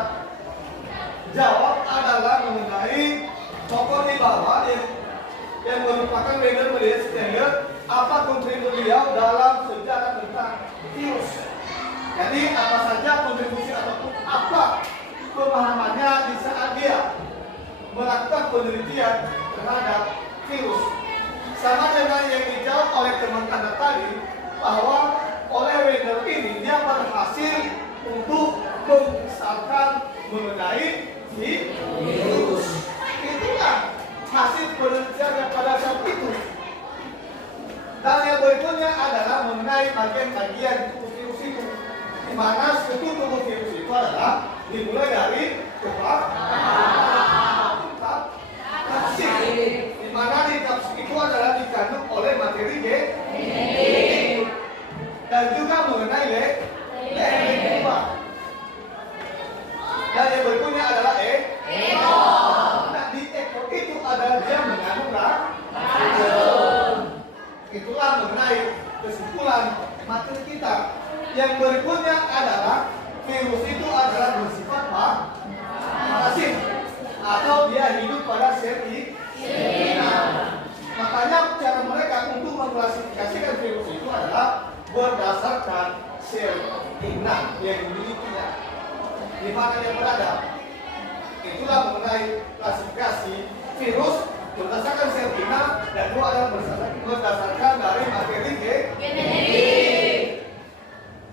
jawab adalah mengenai tokoh di bawah yang merupakan Wegener Melies Stenger, apa kontribusi beliau dalam sejarah tentang virus. Jadi apa saja kontribusi ataupun apa pemahamannya di saat dia melakukan penelitian terhadap virus. Sama dengan yang dijawab oleh teman Anda tadi, bahwa oleh Wegener ini dia berhasil untuk membesarkan mengenai virus. Itulah hasil penelitiannya pada saat itu. Dan yang berikutnya adalah mengenai bagian-bagian tubuh virus itu, di mana struktur tubuh virus itu adalah dimulai dari kapsid, di mana di kapsid itu adalah dikandung oleh materi genetik dan juga mengenai DNA. Dan yang berikutnya adalah nah, di ekor itu adalah dia mengandung racun. Itulah mengenai kesimpulan materi kita. Yang berikutnya adalah virus itu adalah bersifat parasit atau dia hidup pada sel inang. Makanya cara mereka untuk mengklasifikasikan virus itu adalah berdasarkan sel inang yang dimilikinya, di mana dia berada. Itulah mengenai klasifikasi virus berdasarkan sel inang dan dua adalah berdasarkan dari materi genetik.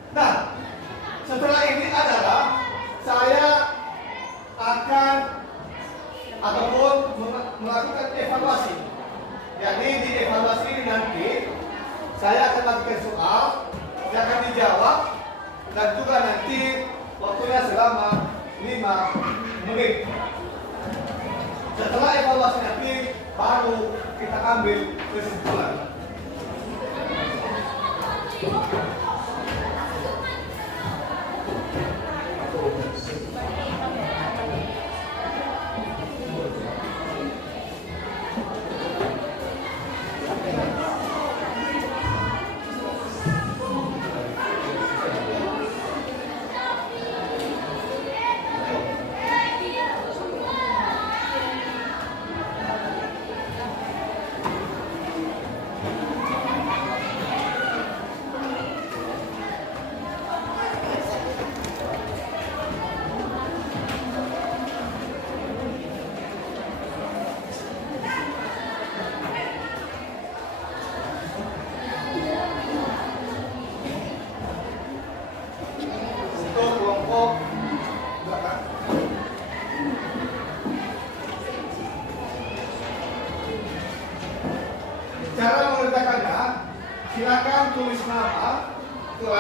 Nah, setelah ini adalah saya akan ataupun melakukan evaluasi. Jadi di evaluasi ini nanti saya akan lakukan soal yang akan dijawab dan juga nanti waktunya selama 5 menit. Setelah evaluasi nanti baru kita ambil kesimpulan.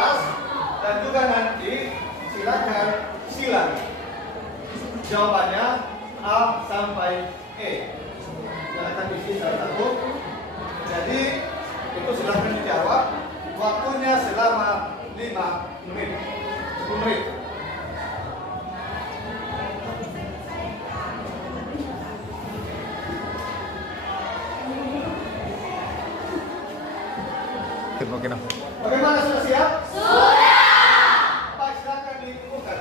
kelas dan juga nanti silakan silang. Jawabannya A sampai E. Silakan isi salah satu. Jadi itu silakan dijawab. Waktunya selama 5 menit. 10 menit. Oke, no. Bagaimana, sudah siap? Sudah. Baik, silakan dikumpulkan.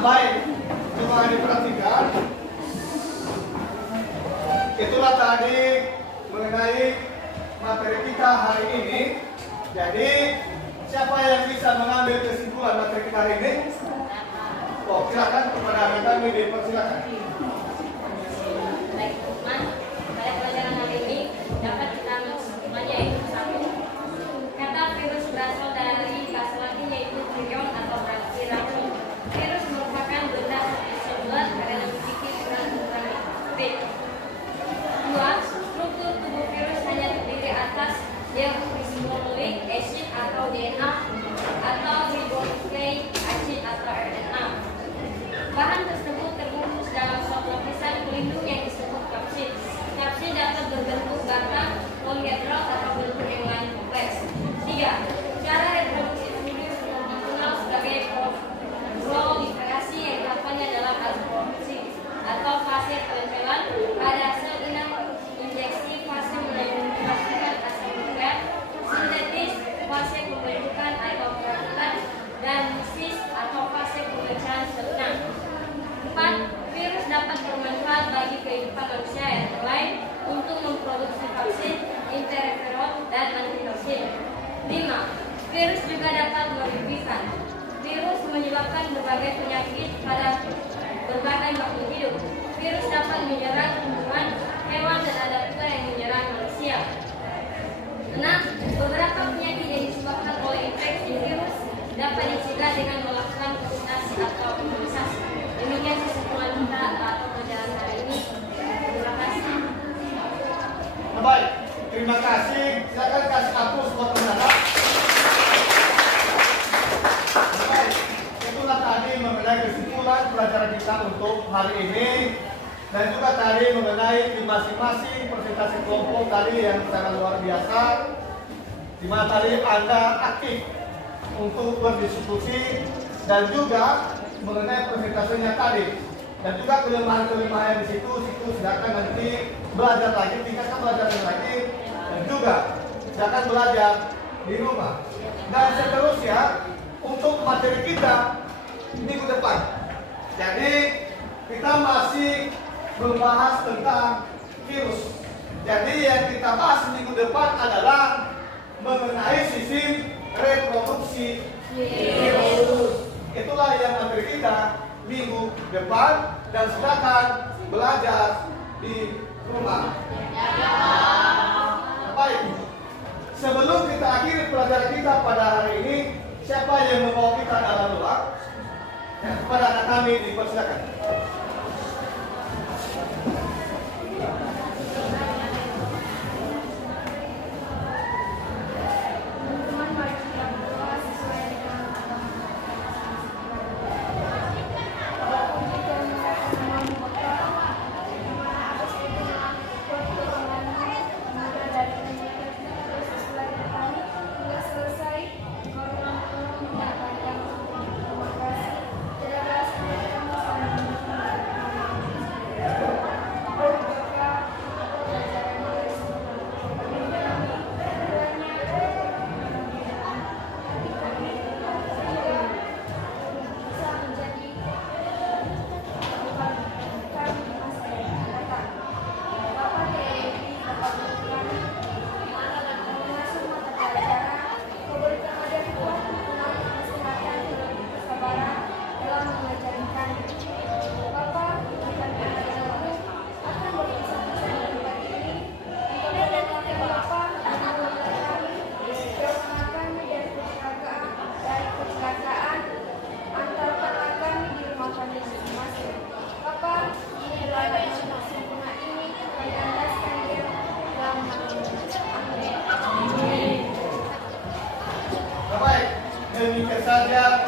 Baik, coba diperhatikan. Itulah tadi mengenai materi kita hari ini. Jadi, siapa yang bisa mengambil kesimpulan materi kita hari ini? Oh, silakan kepada kami dipersilakan. Baik, teman, pada pelajaran hari ini dapat kita kesimpulannya yaitu 1. Kata virus berasal dari bahasa Latin yaitu virion atau berarti racun. Virus merupakan benda sebulat karena memiliki ukuran B. 2. Struktur tubuh virus hanya terdiri atas yang ribonucleic acid atau DNA atau ribonucleic acid atau RNA. Bahan tersebut terbungkus dalam suatu lapisan pelindung yang disebut kapsid. Kapsid dapat berbentuk batang, polyhedral atau bentuk yang lain kompleks. 3. Cara reproduksi virus dikenal sebagai proliferasi yang dilakukannya dalam reproduksi atau fase penempelan pada sel inang, injeksi fase menempelkan asam nukleat, sintetis fase pembentukan atau perakitan, dan cis atau fase pemecahan sel inang. 4. Virus dapat bermanfaat bagi kehidupan manusia yang lain untuk memproduksi vaksin, interferon, dan antitoxin. 5. Virus juga dapat memimpikan. Virus menyebabkan berbagai penyakit pada berbagai makhluk hidup. Virus dapat menyerang tumbuhan, hewan, dan ada pula yang menyerang manusia. 6. Beberapa penyakit yang disebabkan oleh infeksi virus dapat dicegah dengan melakukan vaksinasi atau imunisasi. Demikian kesimpulan kita atau pelajaran hari ini. Terima kasih. Baik, terima kasih. Silakan kasih hapus buat pendapat. Baik, itulah tadi mengenai kesimpulan pelajaran kita untuk hari ini. Dan juga tadi mengenai di masing-masing presentasi kelompok tadi yang sangat luar biasa. Di mana tadi Anda aktif untuk berdiskusi dan juga mengenai presentasinya tadi. Dan juga kelemahan-kelemahan di situ silakan nanti belajar lagi, tingkatkan pelajaran lagi, dan juga silakan belajar di rumah. Dan seterusnya untuk materi kita minggu depan. Jadi kita masih membahas tentang virus. Jadi yang kita bahas minggu depan adalah mengenai sistem reproduksi virus. Itulah yang materi kita minggu depan, dan silakan belajar di rumah. Baik, sebelum kita akhiri pelajaran kita pada hari ini, siapa yang membawa kita dalam doa? Ya, kepada anak kami dipersilakan. Teman-teman, mari kita berdoa sesuai dengan agama kita. Walaupun kita mengatakan namamu berdoa, dimana aku sedang berdoa mudah dari penyakit terus sesuai dengan kami hingga selesai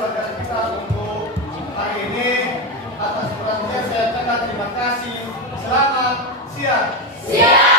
pelajaran kita untuk hari ini. Atas perhatian saya ucapkan terima kasih. Selamat siang. Siap.